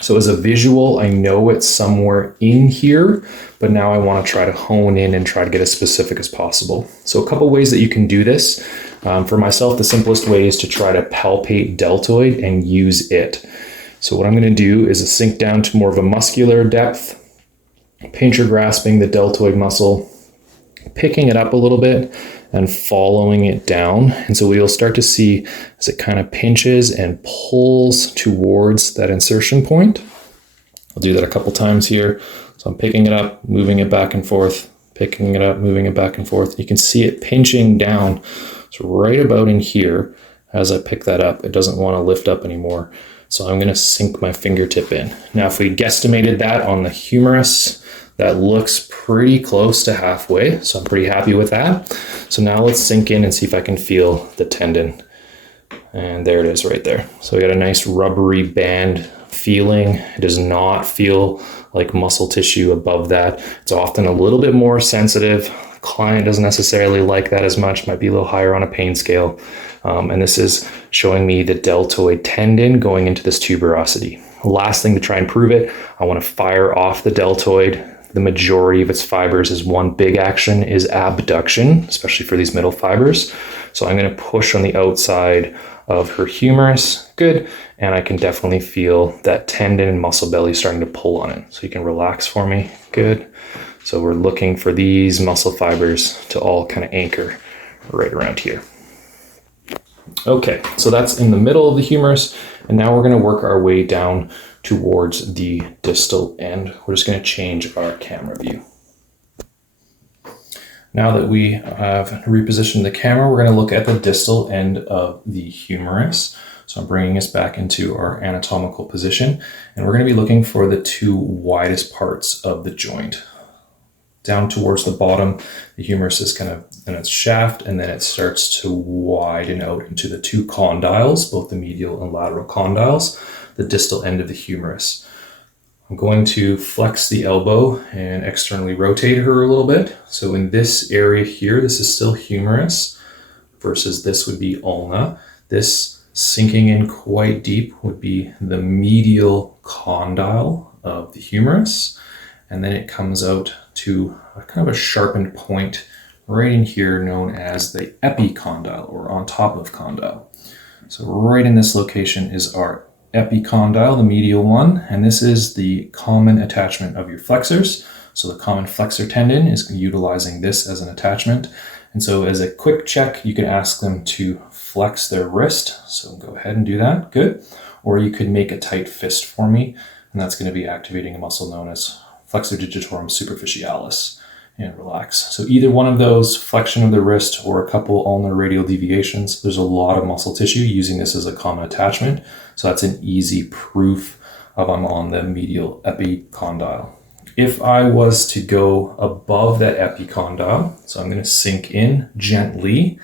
So as a visual, I know it's somewhere in here, but now I want to try to hone in and try to get as specific as possible. So a couple ways that you can do this. For myself, the simplest way is to try to palpate deltoid and use it. So what I'm going to do is sink down to more of a muscular depth, pincher grasping the deltoid muscle, picking it up a little bit and following it down. And so we'll start to see as it kind of pinches and pulls towards that insertion point. I'll do that a couple times here. So I'm picking it up, moving it back and forth, picking it up, moving it back and forth. You can see it pinching down. So right about in here, as I pick that up, it doesn't want to lift up anymore. So I'm going to sink my fingertip in. Now, if we guesstimated that on the humerus, that looks pretty close to halfway. So I'm pretty happy with that. So now let's sink in and see if I can feel the tendon. And there it is right there. So we got a nice rubbery band feeling. It does not feel like muscle tissue above that. It's often a little bit more sensitive. The client doesn't necessarily like that as much, might be a little higher on a pain scale. And this is showing me the deltoid tendon going into this tuberosity. Last thing to try and prove it, I want to fire off the deltoid. The majority of its fibers is one big action is abduction, especially for these middle fibers. So I'm going to push on the outside of her humerus. Good. And I can definitely feel that tendon and muscle belly starting to pull on it. So you can relax for me. Good. So we're looking for these muscle fibers to all kind of anchor right around here. Okay, so that's in the middle of the humerus, and now we're going to work our way down towards the distal end. We're just going to change our camera view. Now that we have repositioned the camera, we're going to look at the distal end of the humerus. So I'm bringing us back into our anatomical position, and we're going to be looking for the two widest parts of the joint. Down towards the bottom, the humerus is kind of in its shaft, and then it starts to widen out into the two condyles, both the medial and lateral condyles, the distal end of the humerus. I'm going to flex the elbow and externally rotate her a little bit. So in this area here, this is still humerus versus this would be ulna. This sinking in quite deep would be the medial condyle of the humerus. And then it comes out to a kind of a sharpened point right in here known as the epicondyle, or on top of condyle. So right in this location is our epicondyle, the medial one, and this is the common attachment of your flexors. So the common flexor tendon is utilizing this as an attachment. And so as a quick check, you can ask them to flex their wrist. So go ahead and do that, good. Or you could make a tight fist for me, and that's going to be activating a muscle known as flexor digitorum superficialis, and relax. So either one of those, flexion of the wrist or a couple ulnar radial deviations, there's a lot of muscle tissue using this as a common attachment. So that's an easy proof of I'm on the medial epicondyle. If I was to go above that epicondyle, so I'm going to sink in gently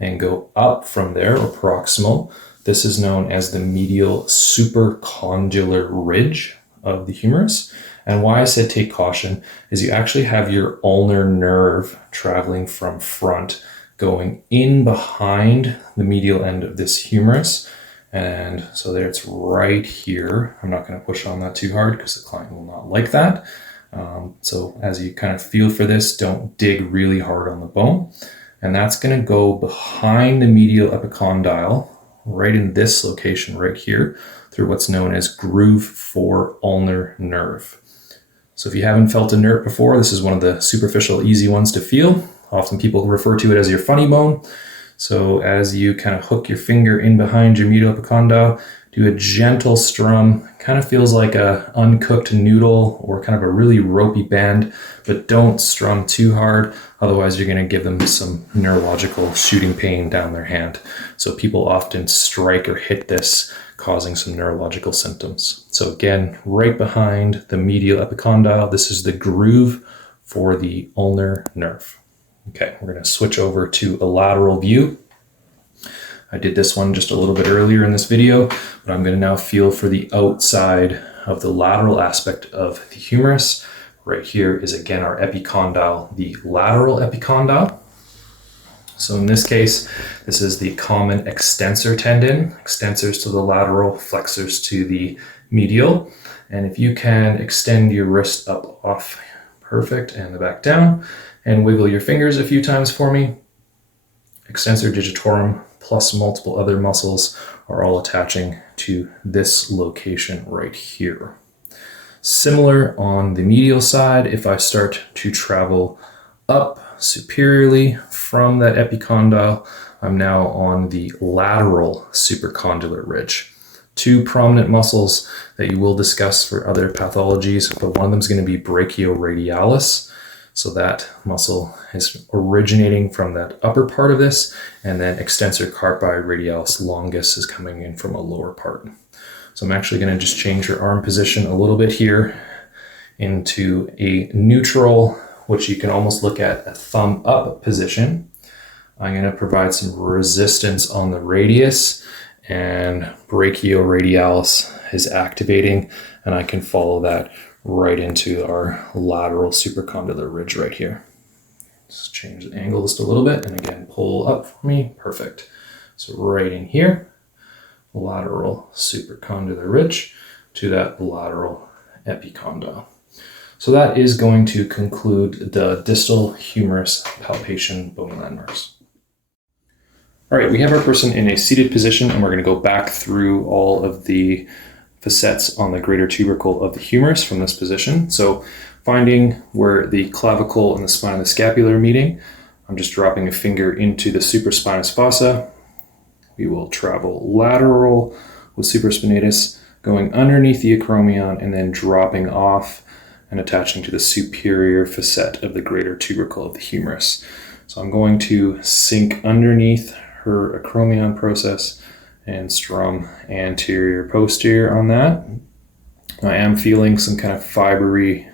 and go up from there, or proximal. This is known as the medial supercondylar ridge of the humerus. And why I said take caution is you actually have your ulnar nerve traveling from front, going in behind the medial end of this humerus. And so there it's right here. I'm not going to push on that too hard because the client will not like that. So as you kind of feel for this, don't dig really hard on the bone. And that's going to go behind the medial epicondyle, right in this location right here, through what's known as groove 4 ulnar nerve. So if you haven't felt a nerve before, this is one of the superficial, easy ones to feel. Often people refer to it as your funny bone. So as you kind of hook your finger in behind your medial epicondyle, do a gentle strum. Kind of feels like a uncooked noodle or kind of a really ropey bend, but don't strum too hard. Otherwise, you're going to give them some neurological shooting pain down their hand. So people often strike or hit this, causing some neurological symptoms. So again, right behind the medial epicondyle, this is the groove for the ulnar nerve. Okay, we're going to switch over to a lateral view. I did this one just a little bit earlier in this video, but I'm going to now feel for the outside of the lateral aspect of the humerus. Right here is again our epicondyle, the lateral epicondyle. So in this case, this is the common extensor tendon, extensors to the lateral, flexors to the medial. And if you can extend your wrist up off, perfect, and the back down, and wiggle your fingers a few times for me. Extensor digitorum plus multiple other muscles are all attaching to this location right here. Similar on the medial side, if I start to travel up superiorly from that epicondyle, I'm now on the lateral supercondylar ridge. Two prominent muscles that you will discuss for other pathologies, but one of them is going to be brachioradialis. So that muscle is originating from that upper part of this, and then extensor carpi radialis longus is coming in from a lower part. So I'm actually going to just change your arm position a little bit here into a neutral, which you can almost look at a thumb up position. I'm going to provide some resistance on the radius, and brachioradialis is activating, and I can follow that right into our lateral supercondylar ridge right here. Just change the angle just a little bit, and again, pull up for me, perfect. So right in here, lateral supercondylar ridge to that lateral epicondyle. So that is going to conclude the distal humerus palpation bony landmarks. All right, we have our person in a seated position, and we're going to go back through all of the facets on the greater tubercle of the humerus from this position. So finding where the clavicle and the spine of the scapula are meeting, I'm just dropping a finger into the supraspinous fossa. We will travel lateral with supraspinatus, going underneath the acromion and then dropping off and attaching to the superior facet of the greater tubercle of the humerus. So I'm going to sink underneath her acromion process and strum anterior posterior on that. I am feeling some kind of fibery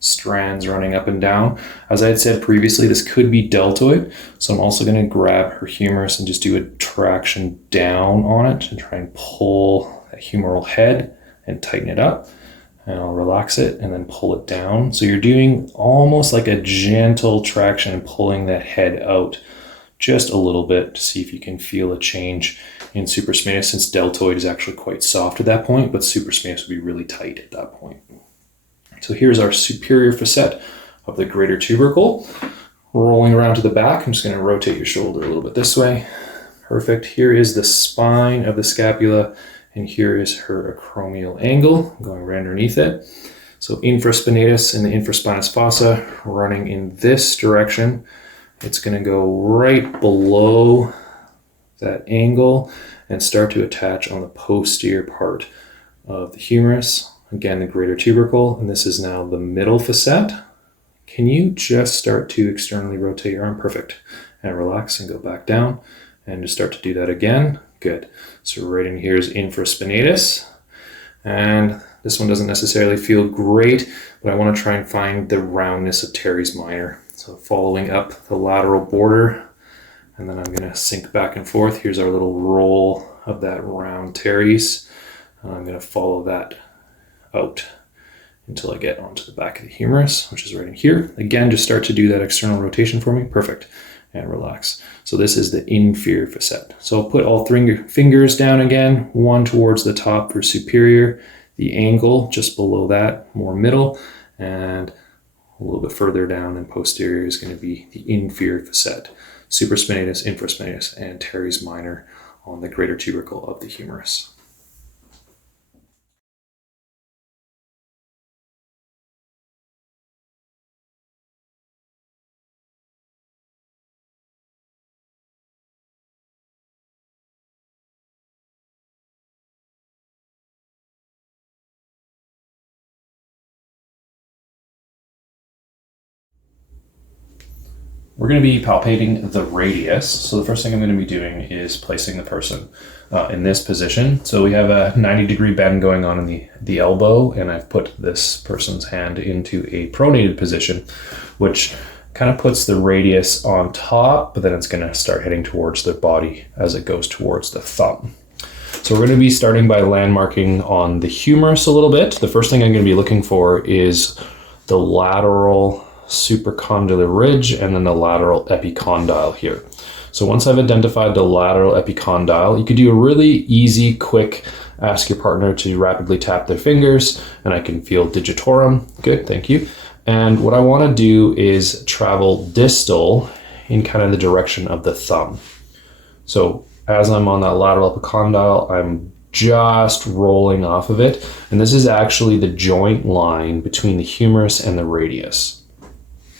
strands running up and down. As I had said previously, this could be deltoid, so I'm also going to grab her humerus and just do a traction down on it to try and pull that humeral head and tighten it up. And I'll relax it and then pull it down. So you're doing almost like a gentle traction and pulling that head out just a little bit to see if you can feel a change in supraspinatus, since deltoid is actually quite soft at that point, but supraspinatus would be really tight at that point. So here's our superior facet of the greater tubercle. Rolling around to the back, I'm just going to rotate your shoulder a little bit this way. Perfect. Here is the spine of the scapula, and here is her acromial angle going right underneath it. So infraspinatus and the infraspinous fossa running in this direction. It's going to go right below that angle and start to attach on the posterior part of the humerus. Again, the greater tubercle, and this is now the middle facet. Can you just start to externally rotate your arm? Perfect. And relax and go back down and just start to do that again. Good. So right in here is infraspinatus, and this one doesn't necessarily feel great, but I want to try and find the roundness of teres minor. So following up the lateral border, and then I'm going to sink back and forth. Here's our little roll of that round teres. I'm going to follow that out until I get onto the back of the humerus, which is right in here. Again, just start to do that external rotation for me. Perfect. And relax. So this is the inferior facet. So I'll put all three fingers down again, one towards the top for superior, the angle just below that, more middle, and a little bit further down than posterior is going to be the inferior facet. Supraspinatus, infraspinatus, and teres minor on the greater tubercle of the humerus. We're going to be palpating the radius. So the first thing I'm going to be doing is placing the person in this position. So we have a 90-degree bend going on in the elbow, and I've put this person's hand into a pronated position, which kind of puts the radius on top, but then it's going to start heading towards their body as it goes towards the thumb. So we're going to be starting by landmarking on the humerus a little bit. The first thing I'm going to be looking for is the lateral supracondylar ridge and then the lateral epicondyle here. So once I've identified the lateral epicondyle, you could do a really easy, quick, ask your partner to rapidly tap their fingers, and I can feel digitorum. Good, thank you. And what I want to do is travel distal in kind of the direction of the thumb. So as I'm on that lateral epicondyle, I'm just rolling off of it. And this is actually the joint line between the humerus and the radius.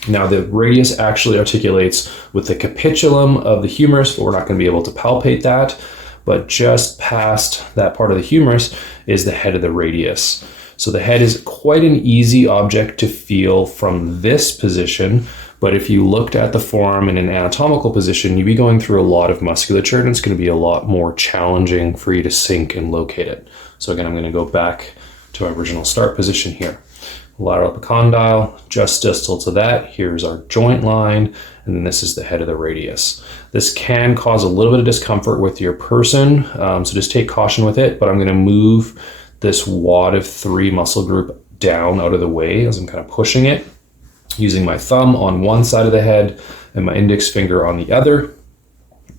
Now the radius actually articulates with the capitulum of the humerus, but we're not going to be able to palpate that. But just past that part of the humerus is the head of the radius. So the head is quite an easy object to feel from this position, but if you looked at the forearm in an anatomical position, you'd be going through a lot of musculature, and it's going to be a lot more challenging for you to sink and locate it. So again, I'm going to go back to our original start position here. Lateral epicondyle, just distal to that. Here's our joint line, and then this is the head of the radius. This can cause a little bit of discomfort with your person, so just take caution with it, but I'm going to move this wad of 3 muscle group down out of the way as I'm kind of pushing it, using my thumb on one side of the head and my index finger on the other.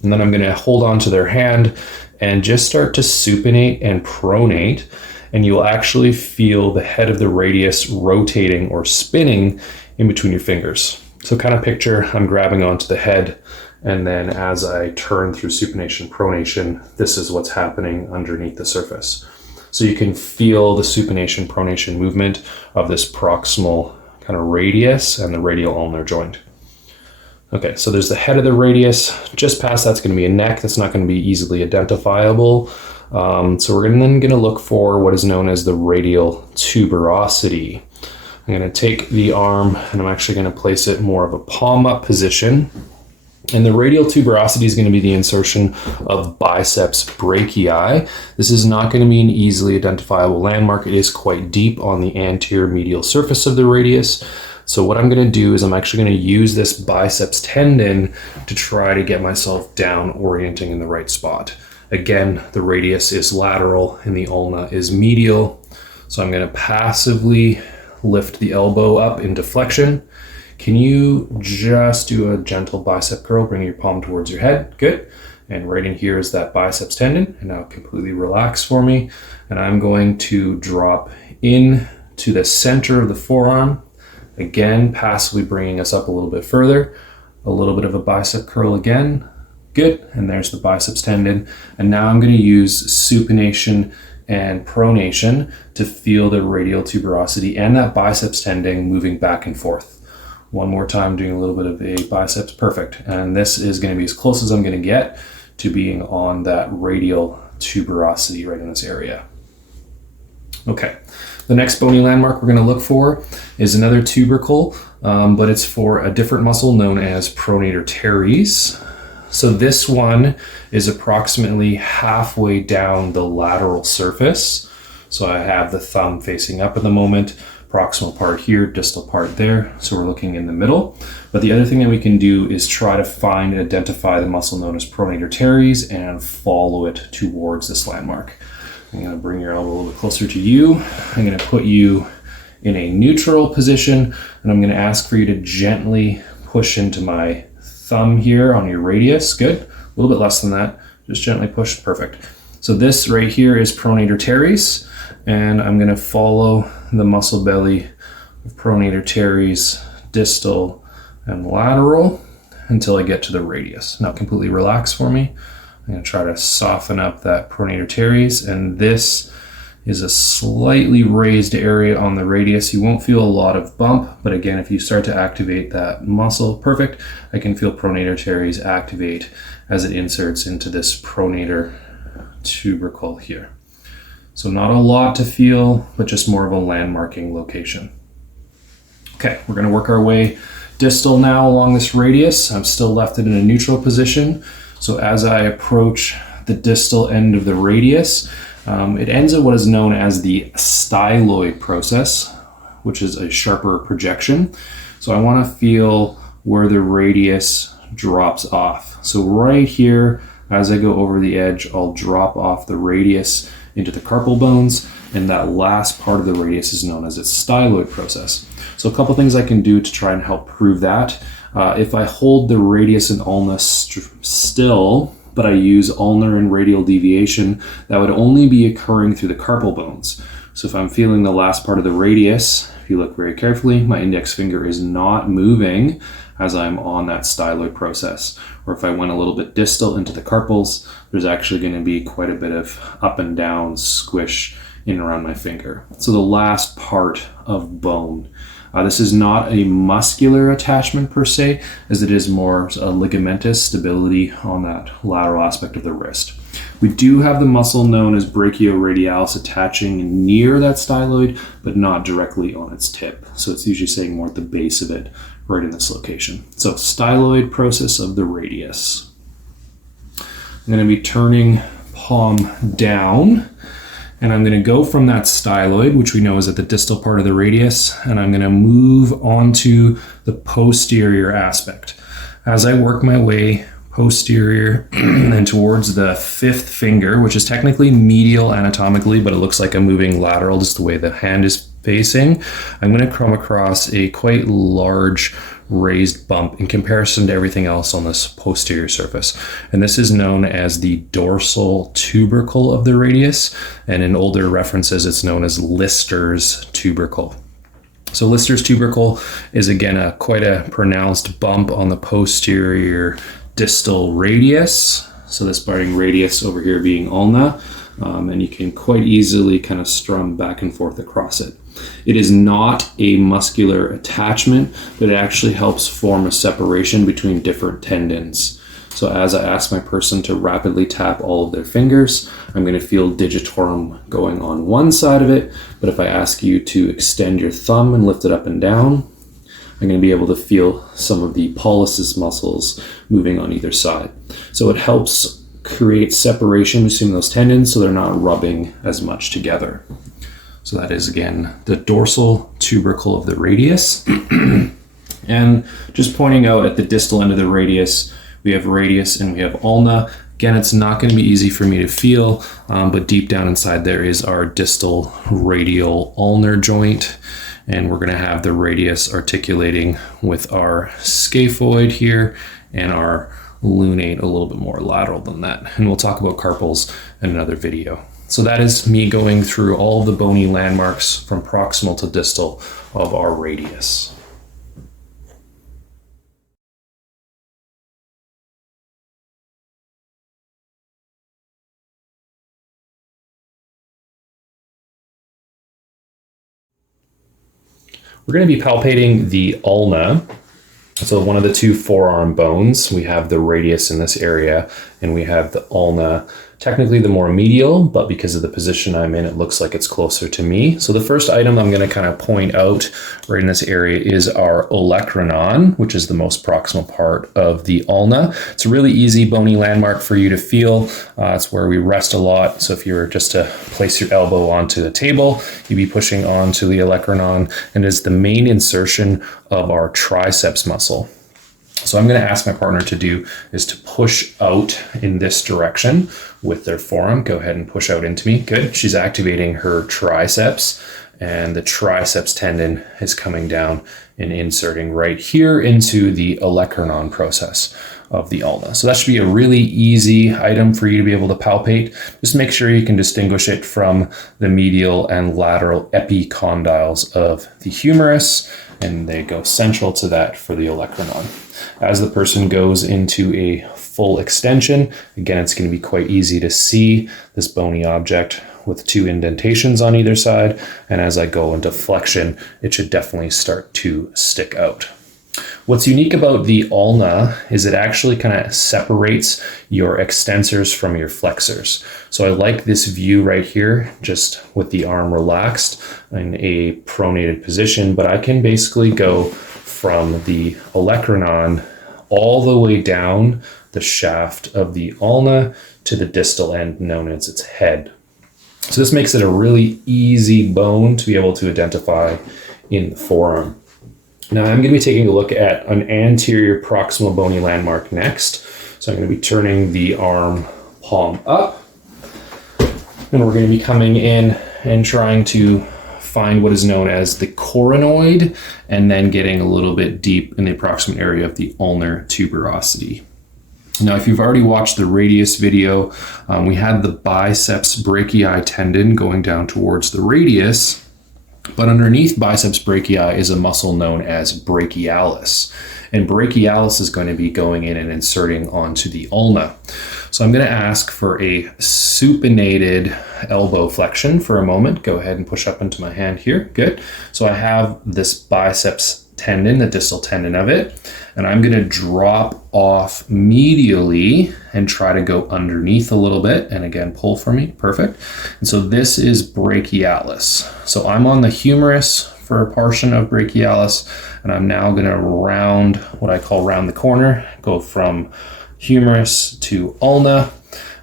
And then I'm going to hold on to their hand and just start to supinate and pronate, and you'll actually feel the head of the radius rotating or spinning in between your fingers. So kind of picture I'm grabbing onto the head, and then as I turn through supination, pronation, this is what's happening underneath the surface. So you can feel the supination, pronation movement of this proximal kind of radius and the radial ulnar joint. Okay, so there's the head of the radius. Just past that's going to be a neck. That's not going to be easily identifiable. So we're then going to look for what is known as the radial tuberosity. I'm going to take the arm and I'm actually going to place it more of a palm up position. And the radial tuberosity is going to be the insertion of biceps brachii. This is not going to be an easily identifiable landmark. It is quite deep on the anterior medial surface of the radius. So what I'm going to do is I'm actually going to use this biceps tendon to try to get myself down orienting in the right spot. Again, the radius is lateral and the ulna is medial. So I'm going to passively lift the elbow up into flexion. Can you just do a gentle bicep curl, bring your palm towards your head? Good. And right in here is that biceps tendon. And now completely relax for me. And I'm going to drop in to the center of the forearm. Again, passively bringing us up a little bit further. A little bit of a bicep curl again. Good, and there's the biceps tendon. And now I'm going to use supination and pronation to feel the radial tuberosity and that biceps tendon moving back and forth. One more time, doing a little bit of a biceps, perfect. And this is going to be as close as I'm going to get to being on that radial tuberosity right in this area. Okay, the next bony landmark we're going to look for is another tubercle, but it's for a different muscle known as pronator teres. So this one is approximately halfway down the lateral surface. So I have the thumb facing up at the moment, proximal part here, distal part there. So we're looking in the middle. But the other thing that we can do is try to find and identify the muscle known as pronator teres and follow it towards this landmark. I'm going to bring your elbow a little bit closer to you. I'm going to put you in a neutral position, and I'm going to ask for you to gently push into my thumb here on your radius. Good. A little bit less than that. Just gently push. Perfect. So this right here is pronator teres, and I'm going to follow the muscle belly of pronator teres, distal and lateral, until I get to the radius. Now completely relax for me. I'm going to try to soften up that pronator teres, and this is a slightly raised area on the radius. You won't feel a lot of bump, but again, if you start to activate that muscle, perfect, I can feel pronator teres activate as it inserts into this pronator tubercle here. So not a lot to feel, but just more of a landmarking location. Okay, we're going to work our way distal now along this radius. I'm still left it in a neutral position. So as I approach the distal end of the radius, it ends at what is known as the styloid process, which is a sharper projection. So I want to feel where the radius drops off. So right here, as I go over the edge, I'll drop off the radius into the carpal bones, and that last part of the radius is known as its styloid process. So a couple things I can do to try and help prove that. If I hold the radius and ulna still, but I use ulnar and radial deviation, that would only be occurring through the carpal bones. So if I'm feeling the last part of the radius, if you look very carefully, my index finger is not moving as I'm on that styloid process. Or if I went a little bit distal into the carpals, there's actually going to be quite a bit of up and down squish in and around my finger. So the last part of bone. This is not a muscular attachment per se, as it is more a ligamentous stability on that lateral aspect of the wrist. We do have the muscle known as brachioradialis attaching near that styloid, but not directly on its tip. So it's usually saying more at the base of it, right in this location. So styloid process of the radius. I'm going to be turning palm down, and I'm going to go from that styloid, which we know is at the distal part of the radius, and I'm going to move onto the posterior aspect. As I work my way posterior and towards the fifth finger, which is technically medial anatomically, but it looks like I'm moving lateral just the way the hand is facing, I'm going to come across a quite large raised bump in comparison to everything else on this posterior surface. And this is known as the dorsal tubercle of the radius, and in older references it's known as Lister's tubercle. So Lister's tubercle is again quite a pronounced bump on the posterior distal radius. So this parting radius over here being ulna, and you can quite easily kind of strum back and forth across it. It is not a muscular attachment, but it actually helps form a separation between different tendons. So as I ask my person to rapidly tap all of their fingers, I'm going to feel digitorum going on one side of it, but if I ask you to extend your thumb and lift it up and down, I'm going to be able to feel some of the pollicis muscles moving on either side. So it helps create separation between those tendons so they're not rubbing as much together. So that is, again, the dorsal tubercle of the radius. And just pointing out at the distal end of the radius, we have radius and we have ulna. Again, it's not going to be easy for me to feel, but deep down inside there is our distal radial ulnar joint. And we're going to have the radius articulating with our scaphoid here and our lunate a little bit more lateral than that. And we'll talk about carpals in another video. So that is me going through all of the bony landmarks from proximal to distal of our radius. We're going to be palpating the ulna. So one of the two forearm bones, we have the radius in this area, and we have the ulna, technically the more medial, but because of the position I'm in, it looks like it's closer to me. So the first item I'm going to kind of point out right in this area is our olecranon, which is the most proximal part of the ulna. It's a really easy bony landmark for you to feel. It's where we rest a lot. So if you were just to place your elbow onto the table, you'd be pushing onto the olecranon, and is the main insertion of our triceps muscle. So I'm going to ask my partner to do is to push out in this direction with their forearm. Go ahead and push out into me. Good. She's activating her triceps, and the triceps tendon is coming down and inserting right here into the olecranon process of the ulna. So that should be a really easy item for you to be able to palpate. Just make sure you can distinguish it from the medial and lateral epicondyles of the humerus, and they go central to that for the olecranon. As the person goes into a full extension, again, it's going to be quite easy to see this bony object with two indentations on either side. And as I go into flexion, it should definitely start to stick out. What's unique about the ulna is it actually kind of separates your extensors from your flexors. So I like this view right here, just with the arm relaxed in a pronated position, but I can basically go from the olecranon all the way down the shaft of the ulna to the distal end known as its head. So this makes it a really easy bone to be able to identify in the forearm. Now I'm going to be taking a look at an anterior proximal bony landmark next. So I'm going to be turning the arm palm up, and we're going to be coming in and trying to find what is known as the coronoid, and then getting a little bit deep in the approximate area of the ulnar tuberosity. Now, if you've already watched the radius video, we had the biceps brachii tendon going down towards the radius, but underneath biceps brachii is a muscle known as brachialis. And brachialis is going to be going in and inserting onto the ulna. So I'm going to ask for a supinated elbow flexion for a moment. Go ahead and push up into my hand here. Good. So I have this biceps tendon, the distal tendon of it, and I'm going to drop off medially and try to go underneath a little bit. And again, pull for me. Perfect. And so this is brachialis. So I'm on the humerus for a portion of brachialis, and I'm now going to round what I call round the corner, go from humerus to ulna,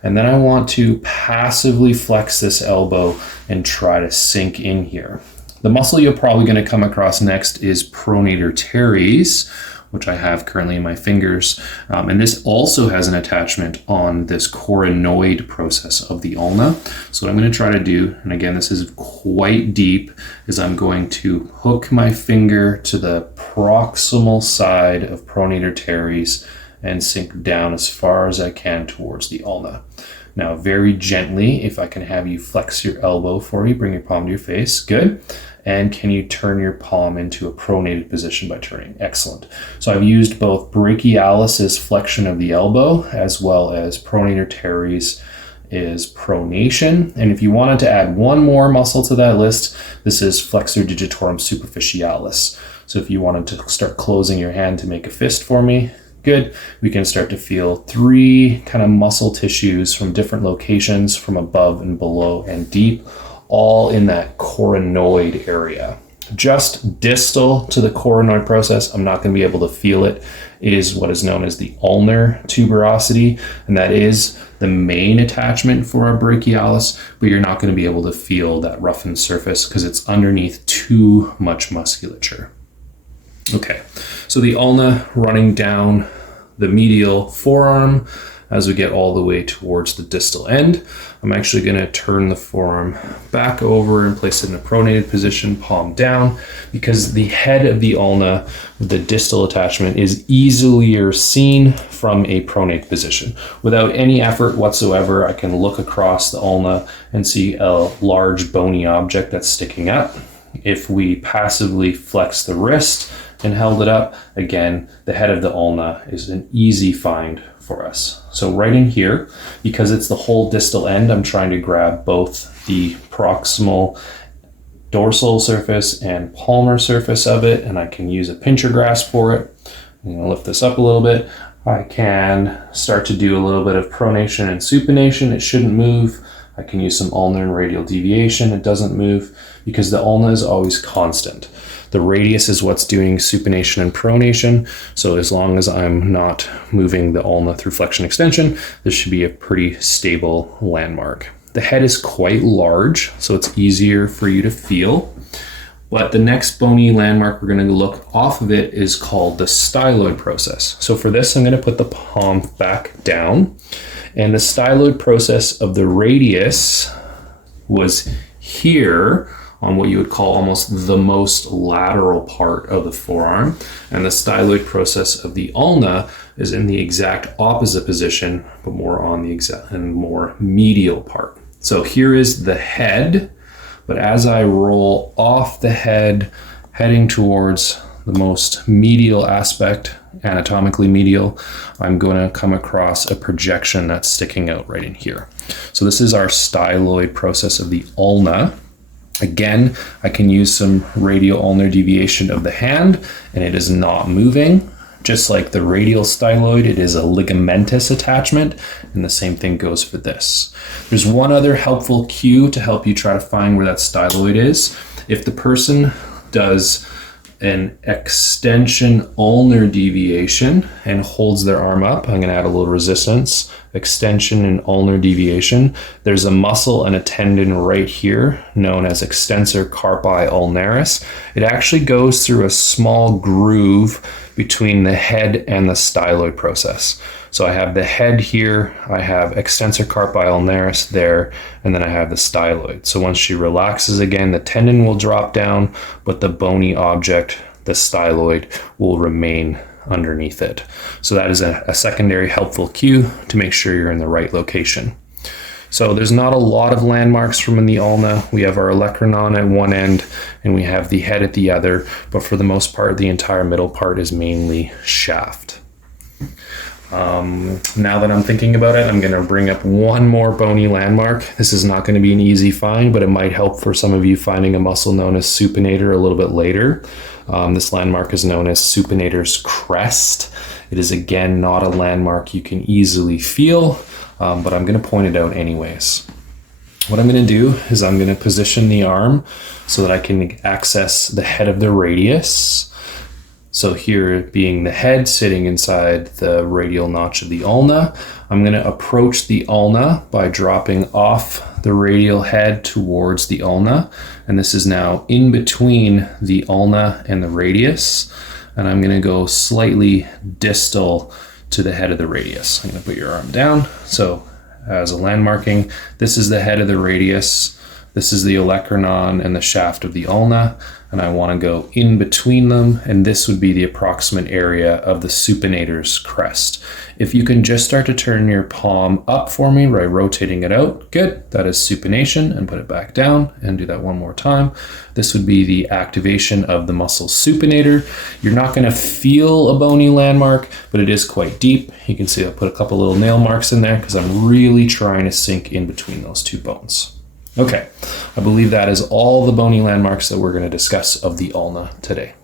and then I want to passively flex this elbow and try to sink in here. The muscle you're probably going to come across next is pronator teres, which I have currently in my fingers, and this also has an attachment on this coronoid process of the ulna. So what I'm going to try to do, and again this is quite deep, is I'm going to hook my finger to the proximal side of pronator teres and sink down as far as I can towards the ulna. Now very gently, if I can have you flex your elbow for me, bring your palm to your face, good. And can you turn your palm into a pronated position by turning? Excellent. So I've used both brachialis' flexion of the elbow as well as pronator teres is pronation. And if you wanted to add one more muscle to that list, this is flexor digitorum superficialis. So if you wanted to start closing your hand to make a fist for me, good. We can start to feel three kind of muscle tissues from different locations, from above and below and deep, all in that coronoid area. Just distal to the coronoid process, I'm not going to be able to feel it, is what is known as the ulnar tuberosity, and that is the main attachment for our brachialis, but you're not going to be able to feel that roughened surface because it's underneath too much musculature. Okay, so the ulna running down the medial forearm as we get all the way towards the distal end. I'm actually going to turn the forearm back over and place it in a pronated position, palm down, because the head of the ulna, the distal attachment, is easier seen from a pronate position. Without any effort whatsoever, I can look across the ulna and see a large bony object that's sticking up. If we passively flex the wrist and held it up, again, the head of the ulna is an easy find for us. So right in here, because it's the whole distal end, I'm trying to grab both the proximal dorsal surface and palmar surface of it, and I can use a pincher grasp for it. I'm going to lift this up a little bit. I can start to do a little bit of pronation and supination. It shouldn't move. I can use some ulnar and radial deviation. It doesn't move because the ulna is always constant. The radius is what's doing supination and pronation. So as long as I'm not moving the ulna through flexion extension, this should be a pretty stable landmark. The head is quite large, so it's easier for you to feel. But the next bony landmark we're going to look off of it is called the styloid process. So for this, I'm going to put the palm back down. And the styloid process of the radius was here on what you would call almost the most lateral part of the forearm. And the styloid process of the ulna is in the exact opposite position, but more on the exact and more medial part. So here is the head, but as I roll off the head, heading towards the most medial aspect, anatomically medial, I'm going to come across a projection that's sticking out right in here. So this is our styloid process of the ulna. Again, I can use some radial ulnar deviation of the hand, and it is not moving. Just like the radial styloid, it is a ligamentous attachment, and the same thing goes for this. There's one other helpful cue to help you try to find where that styloid is. If the person does an extension ulnar deviation and holds their arm up, I'm going to add a little resistance, extension and ulnar deviation. There's a muscle and a tendon right here known as extensor carpi ulnaris. It actually goes through a small groove between the head and the styloid process. So I have the head here, I have extensor carpi ulnaris there, and then I have the styloid. So once she relaxes again, the tendon will drop down, but the bony object, the styloid, will remain underneath it. So that is a secondary helpful cue to make sure you're in the right location. So there's not a lot of landmarks from the ulna. We have our olecranon at one end and we have the head at the other, but for the most part, the entire middle part is mainly shaft. Now that I'm thinking about it, I'm going to bring up one more bony landmark. This is not going to be an easy find, but it might help for some of you finding a muscle known as supinator a little bit later. This landmark is known as supinator's crest. It is again not a landmark you can easily feel, but I'm going to point it out anyways. What I'm going to do is I'm going to position the arm so that I can access the head of the radius. So here being the head sitting inside the radial notch of the ulna, I'm going to approach the ulna by dropping off the radial head towards the ulna. And this is now in between the ulna and the radius. And I'm going to go slightly distal to the head of the radius. I'm going to put your arm down. So as a landmarking, this is the head of the radius. This is the olecranon and the shaft of the ulna. And I want to go in between them, and this would be the approximate area of the supinator's crest. If you can just start to turn your palm up for me by rotating it out, good. That is supination, and put it back down, and do that one more time. This would be the activation of the muscle supinator. You're not going to feel a bony landmark, but it is quite deep. You can see I put a couple little nail marks in there because I'm really trying to sink in between those two bones. Okay, I believe that is all the bony landmarks that we're going to discuss of the ulna today.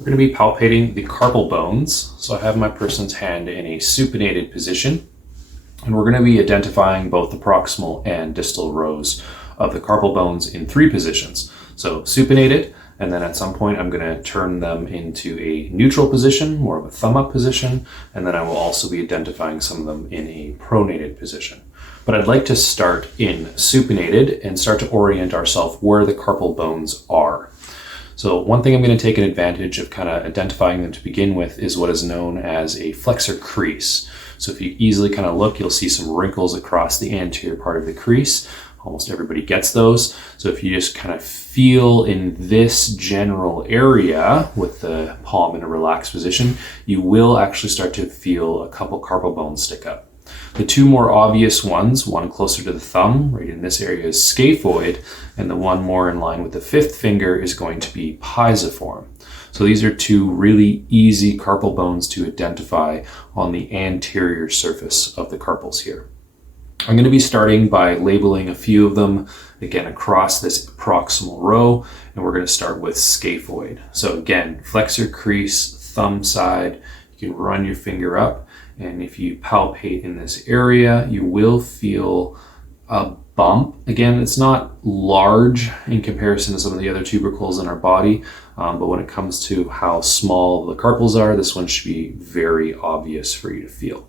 We're going to be palpating the carpal bones. So I have my person's hand in a supinated position, and we're going to be identifying both the proximal and distal rows of the carpal bones in 3 positions. So supinated, and then at some point I'm going to turn them into a neutral position, more of a thumb up position, and then I will also be identifying some of them in a pronated position. But I'd like to start in supinated and start to orient ourselves where the carpal bones are. So one thing I'm going to take an advantage of kind of identifying them to begin with is what is known as a flexor crease. So if you easily kind of look, you'll see some wrinkles across the anterior part of the crease. Almost everybody gets those. So if you just kind of feel in this general area with the palm in a relaxed position, you will actually start to feel a couple carpal bones stick up. The two more obvious ones, one closer to the thumb, right in this area, is scaphoid, and the one more in line with the fifth finger is going to be pisiform. So these are two really easy carpal bones to identify on the anterior surface of the carpals here. I'm going to be starting by labeling a few of them, again, across this proximal row, and we're going to start with scaphoid. So again, flexor crease, thumb side, you can run your finger up, and if you palpate in this area, you will feel a bump. Again, it's not large in comparison to some of the other tubercles in our body, but when it comes to how small the carpals are, this one should be very obvious for you to feel.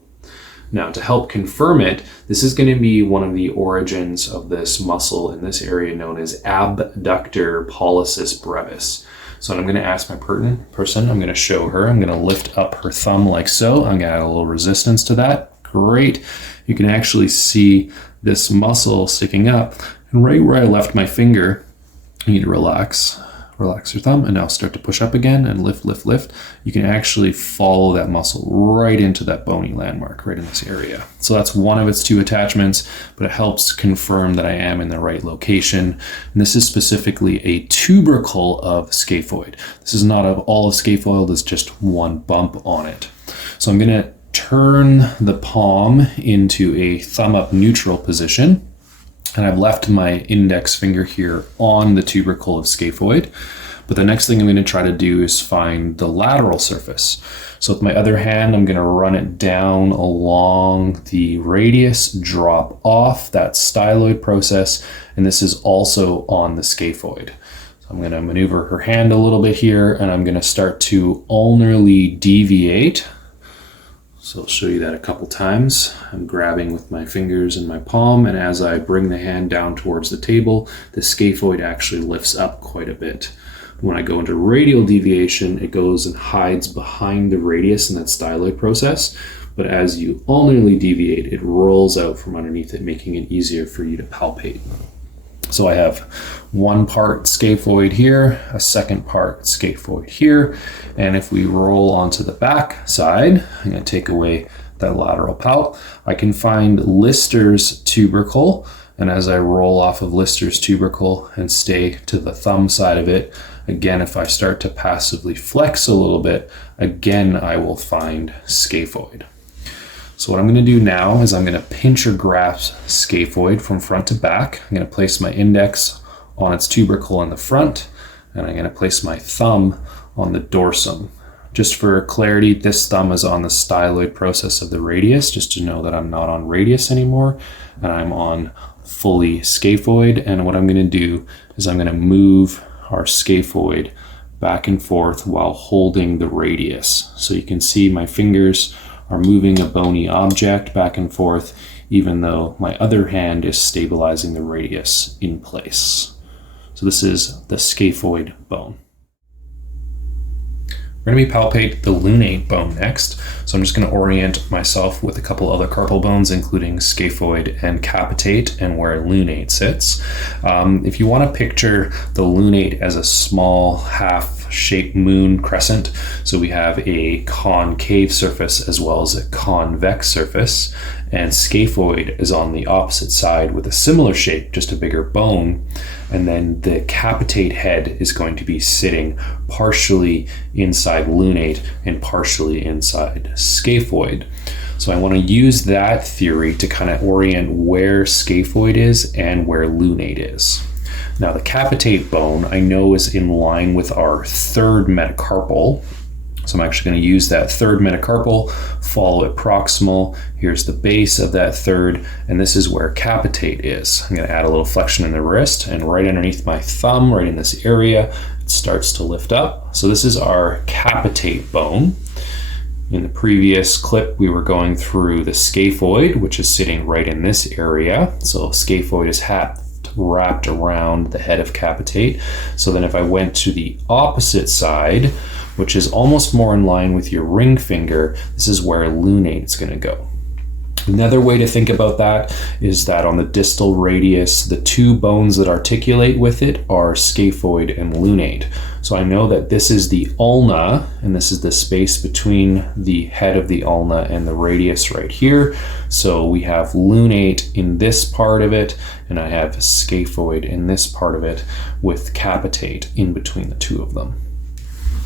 Now, to help confirm it, this is going to be one of the origins of this muscle in this area known as abductor pollicis brevis. So I'm going to ask my person, I'm going to show her, I'm going to lift up her thumb like so. I'm going to add a little resistance to that. Great. You can actually see this muscle sticking up. And right where I left my finger, you need to relax your thumb, and now start to push up again and lift, lift, lift. You can actually follow that muscle right into that bony landmark right in this area. So that's one of its two attachments, but it helps confirm that I am in the right location. And this is specifically a tubercle of scaphoid. This is not of all of scaphoid, it's just one bump on it. So I'm going to turn the palm into a thumb up neutral position. And I've left my index finger here on the tubercle of scaphoid. But the next thing I'm going to try to do is find the lateral surface. So with my other hand, I'm going to run it down along the radius, drop off that styloid process, and this is also on the scaphoid. So I'm going to maneuver her hand a little bit here, and I'm going to start to ulnarly deviate. So I'll show you that a couple times. I'm grabbing with my fingers in my palm, and as I bring the hand down towards the table, the scaphoid actually lifts up quite a bit. When I go into radial deviation, it goes and hides behind the radius in that styloid process. But as you ulnarly deviate, it rolls out from underneath it, making it easier for you to palpate. So I have one part scaphoid here, a second part scaphoid here, and if we roll onto the back side, I'm going to take away that lateral palp, I can find Lister's tubercle, and as I roll off of Lister's tubercle and stay to the thumb side of it, again, if I start to passively flex a little bit, again, I will find scaphoid. So what I'm going to do now is I'm going to pinch or grasp scaphoid from front to back. I'm going to place my index on its tubercle in the front, and I'm going to place my thumb on the dorsum. Just for clarity, this thumb is on the styloid process of the radius, just to know that I'm not on radius anymore, and I'm on fully scaphoid. And what I'm going to do is I'm going to move our scaphoid back and forth while holding the radius. So you can see my fingers are moving a bony object back and forth, even though my other hand is stabilizing the radius in place. So this is the scaphoid bone. We're going to palpate the lunate bone next. So I'm just going to orient myself with a couple other carpal bones, including scaphoid and capitate, and where lunate sits. If you want to picture the lunate as a small half-shaped moon crescent, so we have a concave surface as well as a convex surface, and scaphoid is on the opposite side with a similar shape, just a bigger bone, and then the capitate head is going to be sitting partially inside lunate and partially inside scaphoid. So I want to use that theory to kind of orient where scaphoid is and where lunate is. Now the capitate bone I know is in line with our third metacarpal. So I'm actually going to use that third metacarpal, follow it proximal. Here's the base of that third, and this is where capitate is. I'm going to add a little flexion in the wrist, and right underneath my thumb, right in this area, it starts to lift up. So this is our capitate bone. In the previous clip, we were going through the scaphoid, which is sitting right in this area. So scaphoid is wrapped around the head of capitate. So then if I went to the opposite side, which is almost more in line with your ring finger, this is where lunate is going to go. Another way to think about that is that on the distal radius, the two bones that articulate with it are scaphoid and lunate. So I know that this is the ulna, and this is the space between the head of the ulna and the radius right here. So we have lunate in this part of it, and I have scaphoid in this part of it, with capitate in between the two of them.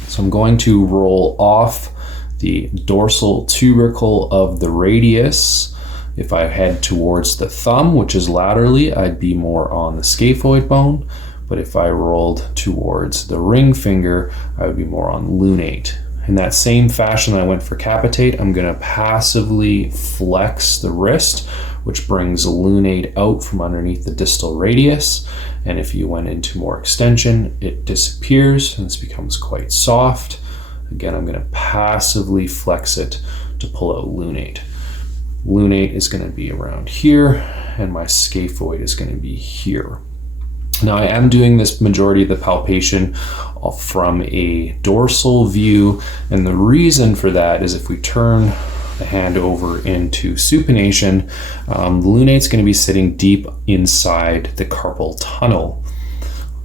So I'm going to roll off the dorsal tubercle of the radius. If I head towards the thumb, which is laterally, I'd be more on the scaphoid bone. But if I rolled towards the ring finger, I would be more on lunate. In that same fashion that I went for capitate, I'm going to passively flex the wrist, which brings lunate out from underneath the distal radius. And if you went into more extension, it disappears and this becomes quite soft. Again, I'm going to passively flex it to pull out lunate. Lunate is going to be around here, and my scaphoid is going to be here. Now, I am doing this majority of the palpation from a dorsal view, and the reason for that is if we turn the hand over into supination, lunate's going to be sitting deep inside the carpal tunnel.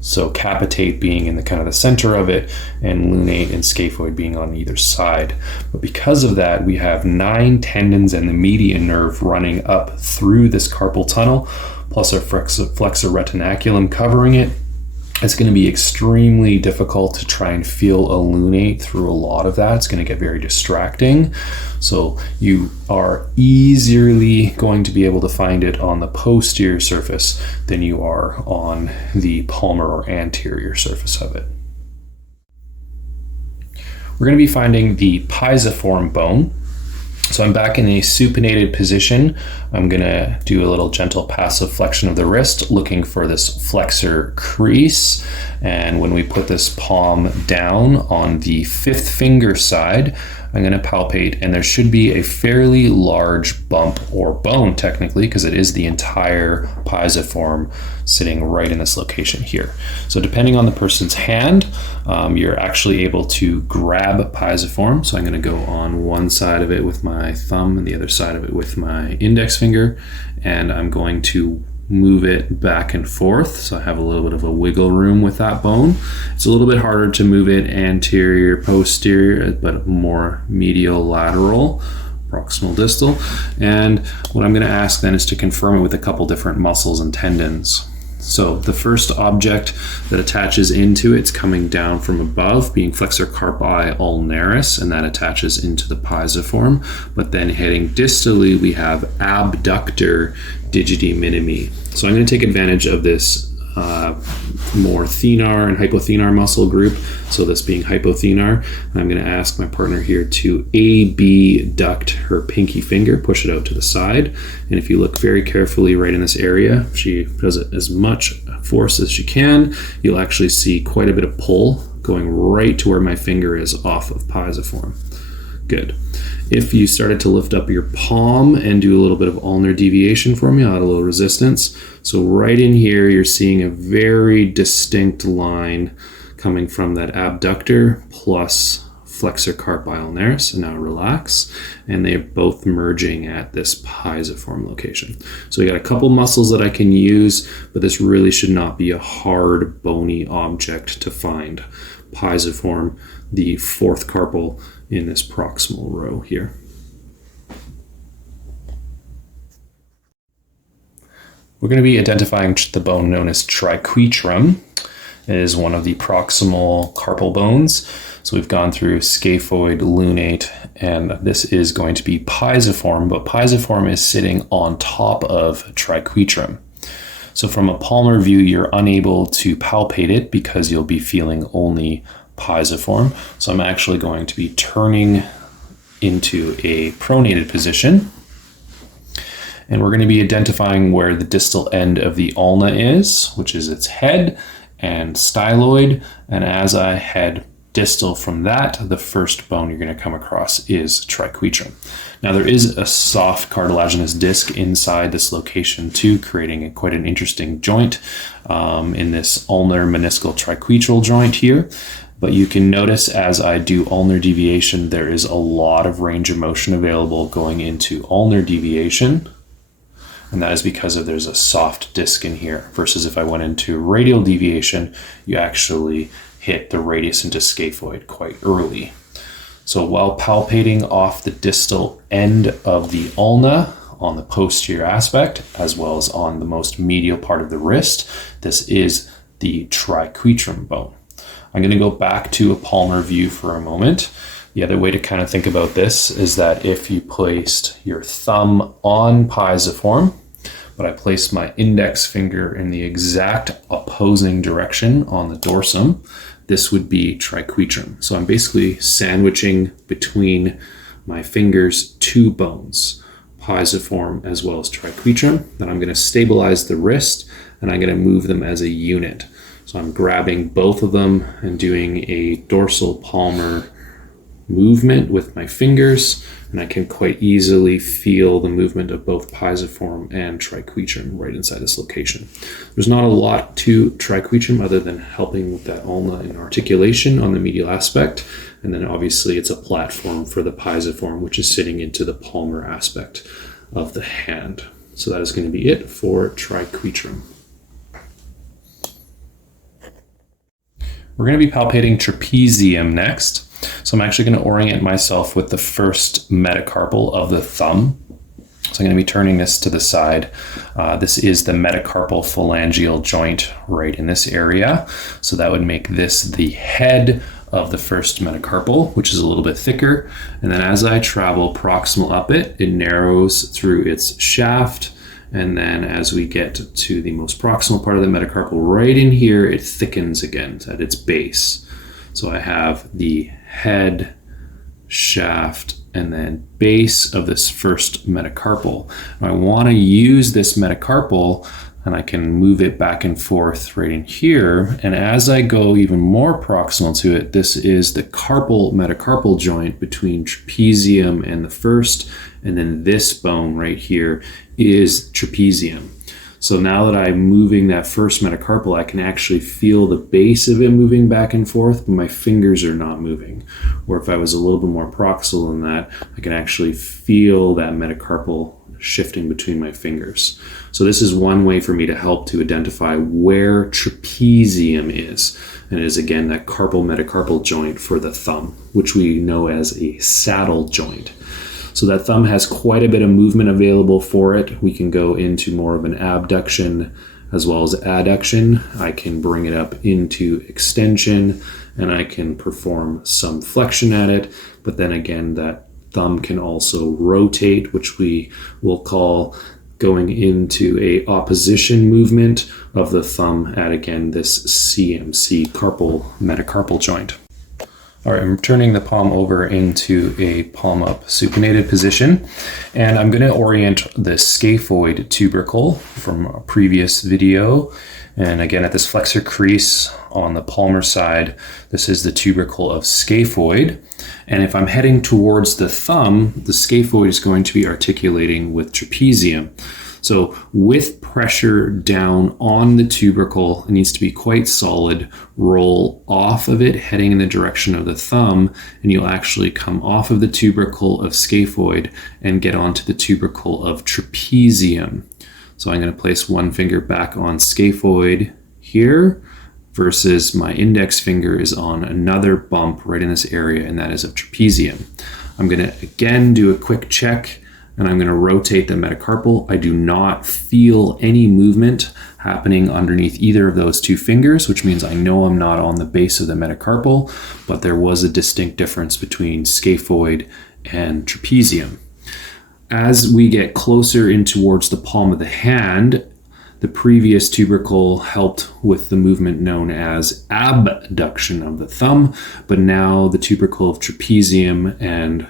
So capitate being in the kind of the center of it, and lunate and scaphoid being on either side. But because of that, we have 9 tendons and the median nerve running up through this carpal tunnel, plus our flexor retinaculum covering it. It's going to be extremely difficult to try and feel a lunate through a lot of that. It's going to get very distracting. So you are easily going to be able to find it on the posterior surface than you are on the palmar or anterior surface of it. We're going to be finding the pisiform bone. So I'm back in a supinated position. I'm gonna do a little gentle passive flexion of the wrist, looking for this flexor crease. And when we put this palm down on the 5th finger side, I'm gonna palpate, and there should be a fairly large bump or bone technically, because it is the entire pisiform sitting right in this location here. So depending on the person's hand, you're actually able to grab pisiform. So I'm gonna go on one side of it with my thumb and the other side of it with my index finger, and I'm going to move it back and forth. So I have a little bit of a wiggle room with that bone. It's a little bit harder to move it anterior, posterior, but more medial, lateral, proximal, distal. And what I'm going to ask then is to confirm it with a couple different muscles and tendons. So the first object that attaches into it's coming down from above, being flexor carpi ulnaris, and that attaches into the pisiform. But then heading distally, we have abductor digiti minimi. So I'm going to take advantage of this more thenar and hypothenar muscle group. So this being hypothenar, I'm going to ask my partner here to abduct her pinky finger, push it out to the side. And if you look very carefully right in this area, she does it as much force as she can, you'll actually see quite a bit of pull going right to where my finger is off of pisiform. Good. If you started to lift up your palm and do a little bit of ulnar deviation for me, I'll add a little resistance. So right in here, you're seeing a very distinct line coming from that abductor plus flexor carpi ulnaris. And now relax. And they're both merging at this pisiform location. So we got a couple muscles that I can use, but this really should not be a hard, bony object to find. Pisiform, the 4th carpal in this proximal row here. We're going to be identifying the bone known as Triquetrum. It is one of the proximal carpal bones. So we've gone through scaphoid, lunate, and this is going to be pisiform, but pisiform is sitting on top of Triquetrum. So from a palmar view, you're unable to palpate it because you'll be feeling only pisiform. So I'm actually going to be turning into a pronated position. And we're going to be identifying where the distal end of the ulna is, which is its head and styloid. And as I head distal from that, the first bone you're going to come across is Triquetrum. Now there is a soft cartilaginous disc inside this location too, creating quite an interesting joint in this ulnar meniscal triquetral joint here. But you can notice as I do ulnar deviation, there is a lot of range of motion available going into ulnar deviation. And that is because there's a soft disc in here, versus if I went into radial deviation, you actually hit the radius into scaphoid quite early. So while palpating off the distal end of the ulna on the posterior aspect, as well as on the most medial part of the wrist, this is the Triquetrum bone. I'm going to go back to a palmar view for a moment. The other way to kind of think about this is that if you placed your thumb on Pisiform, but I placed my index finger in the exact opposing direction on the dorsum, this would be Triquetrum. So I'm basically sandwiching between my fingers two bones, Pisiform as well as Triquetrum. Then I'm going to stabilize the wrist and I'm going to move them as a unit. So I'm grabbing both of them and doing a dorsal palmar movement with my fingers, and I can quite easily feel the movement of both Pisiform and Triquetrum right inside this location. There's not a lot to Triquetrum other than helping with that ulna and articulation on the medial aspect, and then obviously it's a platform for the Pisiform, which is sitting into the palmar aspect of the hand. So that is going to be it for Triquetrum. We're going to be palpating trapezium next. So I'm actually going to orient myself with the first metacarpal of the thumb. So I'm going to be turning this to the side. This is the metacarpal phalangeal joint right in this area. So that would make this the head of the first metacarpal, which is a little bit thicker. And then as I travel proximal up it, it narrows through its shaft. And then as we get to the most proximal part of the metacarpal right in here, it thickens again at its base. So I have the head, shaft, and then base of this first metacarpal. And I want to use this metacarpal, and I can move it back and forth right in here. And as I go even more proximal to it, this is the carpal metacarpal joint between trapezium and the first, and then this bone right here is trapezium. So now that I'm moving that first metacarpal, I can actually feel the base of it moving back and forth, but my fingers are not moving. Or if I was a little bit more proximal than that, I can actually feel that metacarpal shifting between my fingers. So this is one way for me to help to identify where trapezium is. And it is again that carpal metacarpal joint for the thumb, which we know as a saddle joint. So that thumb has quite a bit of movement available for it. We can go into more of an abduction as well as adduction. I can bring it up into extension and I can perform some flexion at it. But then again, that thumb can also rotate, which we will call going into a opposition movement of the thumb at, again, this CMC, carpal metacarpal joint. All right, I'm turning the palm over into a palm up supinated position, and I'm going to orient the scaphoid tubercle from a previous video. And again, at this flexor crease on the palmar side, this is the tubercle of scaphoid. And if I'm heading towards the thumb, the scaphoid is going to be articulating with trapezium. So with pressure down on the tubercle, it needs to be quite solid. Roll off of it, heading in the direction of the thumb, and you'll actually come off of the tubercle of scaphoid and get onto the tubercle of trapezium. So I'm going to place one finger back on scaphoid here versus my index finger is on another bump right in this area, and that is of trapezium. I'm going to again do a quick check, and I'm going to rotate the metacarpal. I do not feel any movement happening underneath either of those two fingers, which means I know I'm not on the base of the metacarpal, but there was a distinct difference between scaphoid and trapezium. As we get closer in towards the palm of the hand, the previous tubercle helped with the movement known as abduction of the thumb, but now the tubercle of trapezium and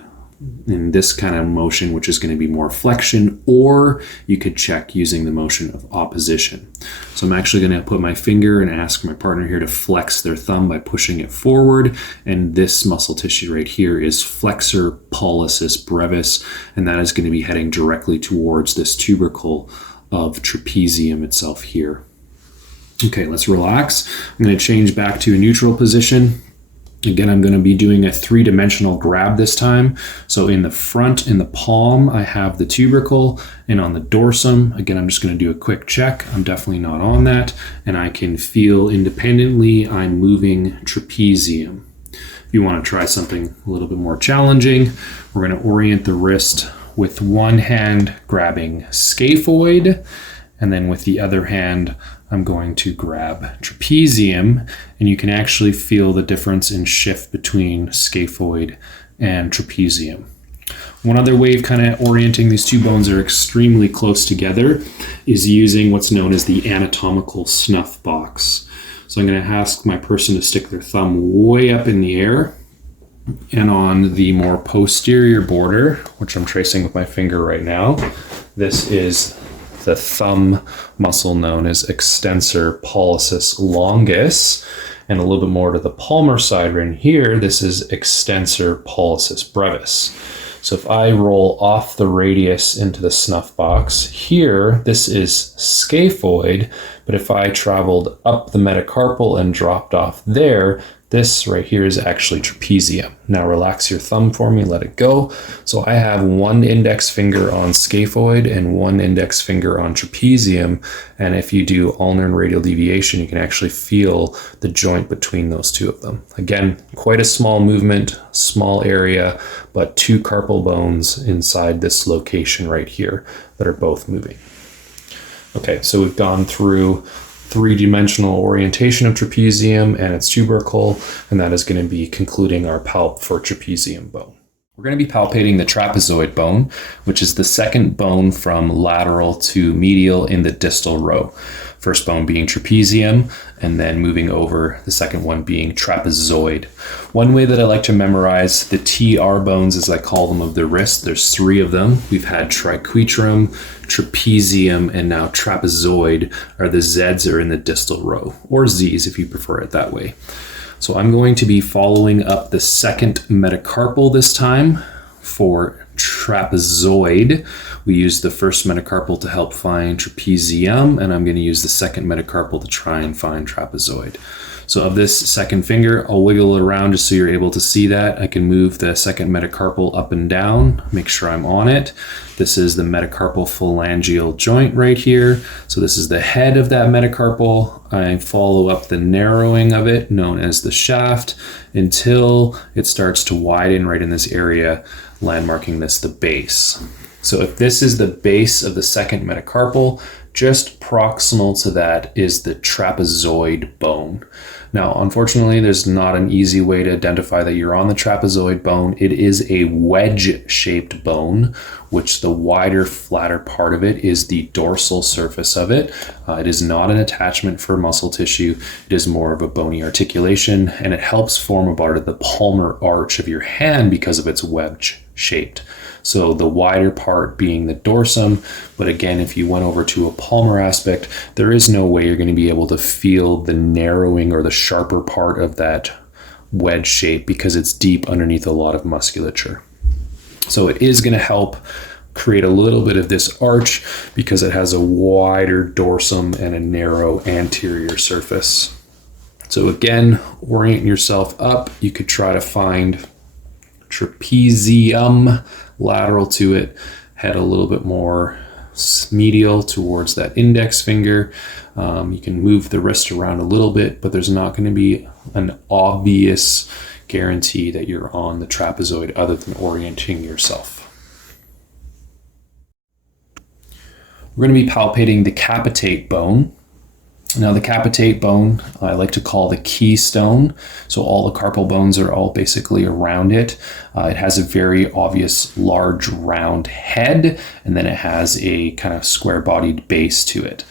in this kind of motion, which is going to be more flexion, or you could check using the motion of opposition. So I'm actually going to put my finger and ask my partner here to flex their thumb by pushing it forward. And this muscle tissue right here is flexor pollicis brevis, and that is going to be heading directly towards this tubercle of trapezium itself here. Okay, let's relax. I'm going to change back to a neutral position. Again, I'm going to be doing a three-dimensional grab this time. So in the front, in the palm, I have the tubercle, and on the dorsum, again, I'm just going to do a quick check. I'm definitely not on that, and I can feel independently I'm moving trapezium. If you want to try something a little bit more challenging, we're going to orient the wrist with one hand grabbing scaphoid, and then with the other hand, I'm going to grab trapezium, and you can actually feel the difference in shift between scaphoid and trapezium. One other way of kind of orienting these two bones are extremely close together is using what's known as the anatomical snuff box. So I'm going to ask my person to stick their thumb way up in the air, and on the more posterior border, which I'm tracing with my finger right now, this is the thumb muscle known as extensor pollicis longus, and a little bit more to the palmar side right here, this is extensor pollicis brevis. So if I roll off the radius into the snuff box here, this is scaphoid, but if I traveled up the metacarpal and dropped off there, this right here is actually trapezium. Now relax your thumb for me, let it go. So I have one index finger on scaphoid and one index finger on trapezium. And if you do ulnar and radial deviation, you can actually feel the joint between those two of them. Again, quite a small movement, small area, but two carpal bones inside this location right here that are both moving. Okay, so we've gone through three-dimensional orientation of trapezium and its tubercle, and that is going to be concluding our palp for trapezium bone. We're going to be palpating the trapezoid bone, which is the second bone from lateral to medial in the distal row. First bone being trapezium, and then moving over, the second one being trapezoid. One way that I like to memorize the TR bones, as I call them, of the wrist, there's three of them. We've had triquetrum, trapezium, and now trapezoid are the Zs are in the distal row, or Zs if you prefer it that way. So I'm going to be following up the second metacarpal this time for trapezoid. We used the first metacarpal to help find trapezium, and I'm going to use the second metacarpal to try and find trapezoid. So of this second finger, I'll wiggle it around just so you're able to see that. I can move the second metacarpal up and down, make sure I'm on it. This is the metacarpal phalangeal joint right here. So this is the head of that metacarpal. I follow up the narrowing of it, known as the shaft, until it starts to widen right in this area, landmarking this the base. So if this is the base of the second metacarpal, just proximal to that is the trapezoid bone. Now, unfortunately, there's not an easy way to identify that you're on the trapezoid bone. It is a wedge-shaped bone, which the wider, flatter part of it is the dorsal surface of it. It is not an attachment for muscle tissue. It is more of a bony articulation, and it helps form a part of the palmar arch of your hand because of its wedge-shaped. So the wider part being the dorsum, but again, if you went over to a palmar aspect, there is no way you're going to be able to feel the narrowing or the sharper part of that wedge shape because it's deep underneath a lot of musculature. So it is going to help create a little bit of this arch because it has a wider dorsum and a narrow anterior surface. So again, orient yourself up. You could try to find trapezium lateral to it, head a little bit more medial towards that index finger. You can move the wrist around a little bit, but there's not going to be an obvious guarantee that you're on the trapezoid other than orienting yourself. We're going to be palpating the capitate bone. Now the capitate bone, I like to call the keystone. So all the carpal bones are all basically around it. It has a very obvious large round head, and then it has a kind of square-bodied base to it.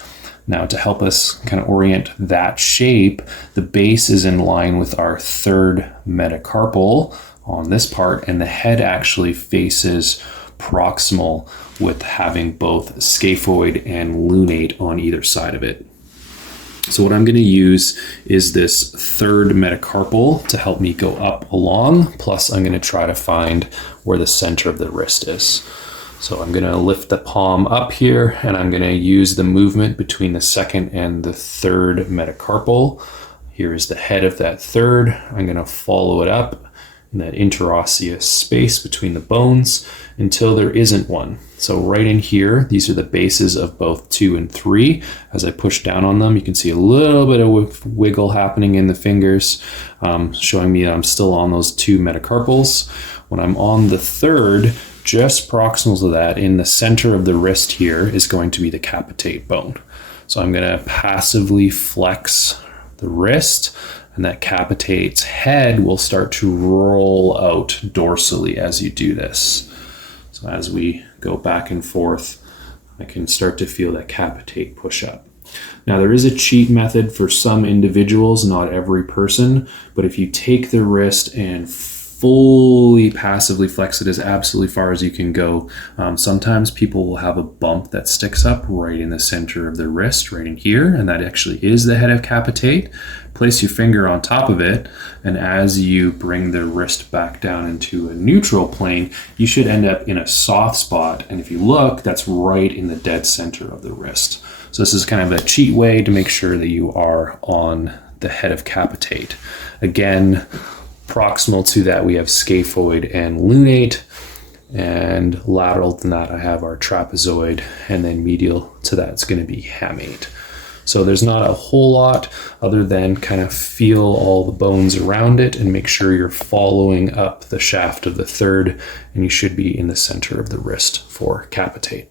Now to help us kind of orient that shape, the base is in line with our third metacarpal on this part, and the head actually faces proximal with having both scaphoid and lunate on either side of it. So what I'm going to use is this third metacarpal to help me go up along, plus I'm going to try to find where the center of the wrist is. So I'm going to lift the palm up here, and I'm going to use the movement between the second and the third metacarpal Here is the head of that third. I'm going to follow it up in that interosseous space between the bones until there isn't one. So right in here, these are the bases of both 2 and 3. As I push down on them, you can see a little bit of wiggle happening in the fingers, showing me I'm still on those 2 metacarpals. When I'm on the third, just proximal to that, in the center of the wrist here is going to be the capitate bone. So I'm going to passively flex the wrist, and that capitate's head will start to roll out dorsally as you do this. So as we go back and forth, I can start to feel that capitate push up. Now there is a cheat method for some individuals, not every person, but if you take the wrist and fully passively flex it as absolutely far as you can go, sometimes people will have a bump that sticks up right in the center of their wrist, right in here, and that actually is the head of capitate. Place your finger on top of it, and as you bring the wrist back down into a neutral plane, you should end up in a soft spot, and if you look, that's right in the dead center of the wrist. So this is kind of a cheat way to make sure that you are on the head of capitate. Again, proximal to that, we have scaphoid and lunate, and lateral to that, I have our trapezoid, and then medial to that, it's going to be hamate. So there's not a whole lot other than kind of feel all the bones around it and make sure you're following up the shaft of the third, and you should be in the center of the wrist for capitate.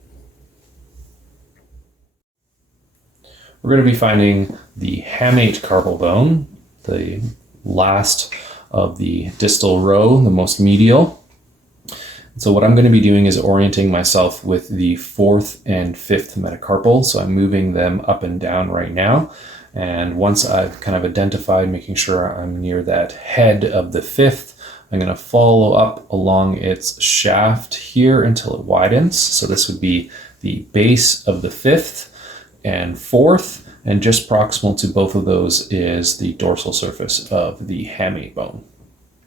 We're going to be finding the hamate carpal bone, the last of the distal row, the most medial. So what I'm going to be doing is orienting myself with the 4th and 5th metacarpal. So I'm moving them up and down right now. And once I've kind of identified, making sure I'm near that head of the 5th, I'm going to follow up along its shaft here until it widens. So this would be the base of the 5th and 4th. And just proximal to both of those is the dorsal surface of the hamate bone.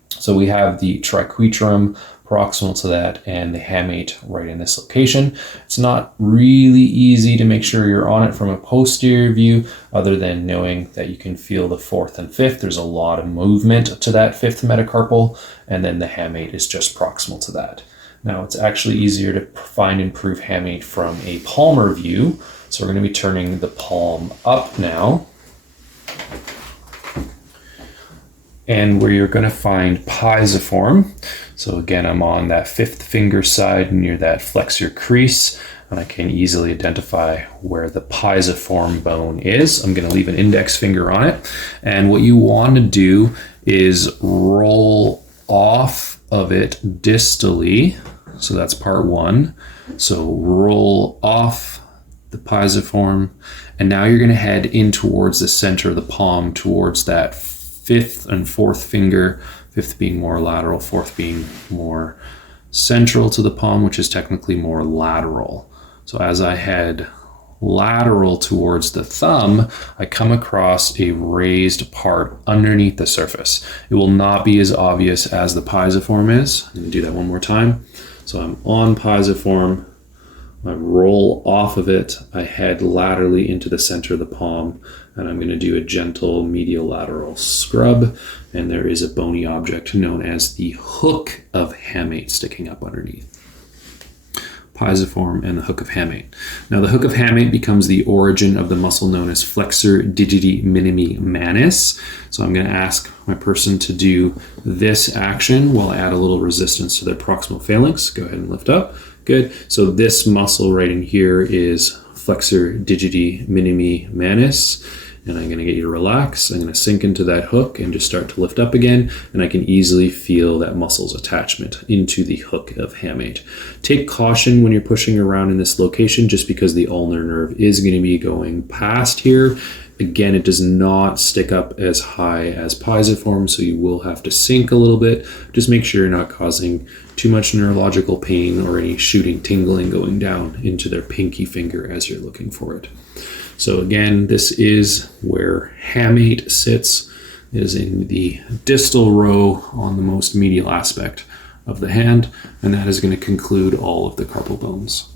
So we have the triquetrum proximal to that and the hamate right in this location. It's not really easy to make sure you're on it from a posterior view, other than knowing that you can feel the 4th and 5th. There's a lot of movement to that 5th metacarpal, and then the hamate is just proximal to that. Now it's actually easier to find and prove hamate from a palmar view. So we're going to be turning the palm up now. And where you're going to find pisiform. So again, I'm on that 5th finger side near that flexor crease, and I can easily identify where the pisiform bone is. I'm going to leave an index finger on it. And what you want to do is roll off of it distally. So that's part 1. So roll off the pisiform, and now you're going to head in towards the center of the palm, towards that 5th and 4th finger, 5th being more lateral, 4th being more central to the palm, which is technically more lateral. So as I head lateral towards the thumb, I come across a raised part underneath the surface. It will not be as obvious as the pisiform is. I'm going to do that one more time. So I'm on pisiform, I roll off of it, I head laterally into the center of the palm, and I'm going to do a gentle medial lateral scrub, and there is a bony object known as the hook of hamate sticking up underneath. Pisiform and the hook of hamate. Now the hook of hamate becomes the origin of the muscle known as flexor digiti minimi manis. So I'm going to ask my person to do this action while I add a little resistance to their proximal phalanx. Go ahead and lift up. Good. So this muscle right in here is flexor digiti minimi manis. And I'm going to get you to relax. I'm going to sink into that hook and just start to lift up again. And I can easily feel that muscle's attachment into the hook of hamate. Take caution when you're pushing around in this location, just because the ulnar nerve is going to be going past here. Again, it does not stick up as high as pisiform, so you will have to sink a little bit. Just make sure you're not causing too much neurological pain or any shooting tingling going down into their pinky finger as you're looking for it. So again, this is where hamate sits, is in the distal row on the most medial aspect of the hand, and that is going to conclude all of the carpal bones.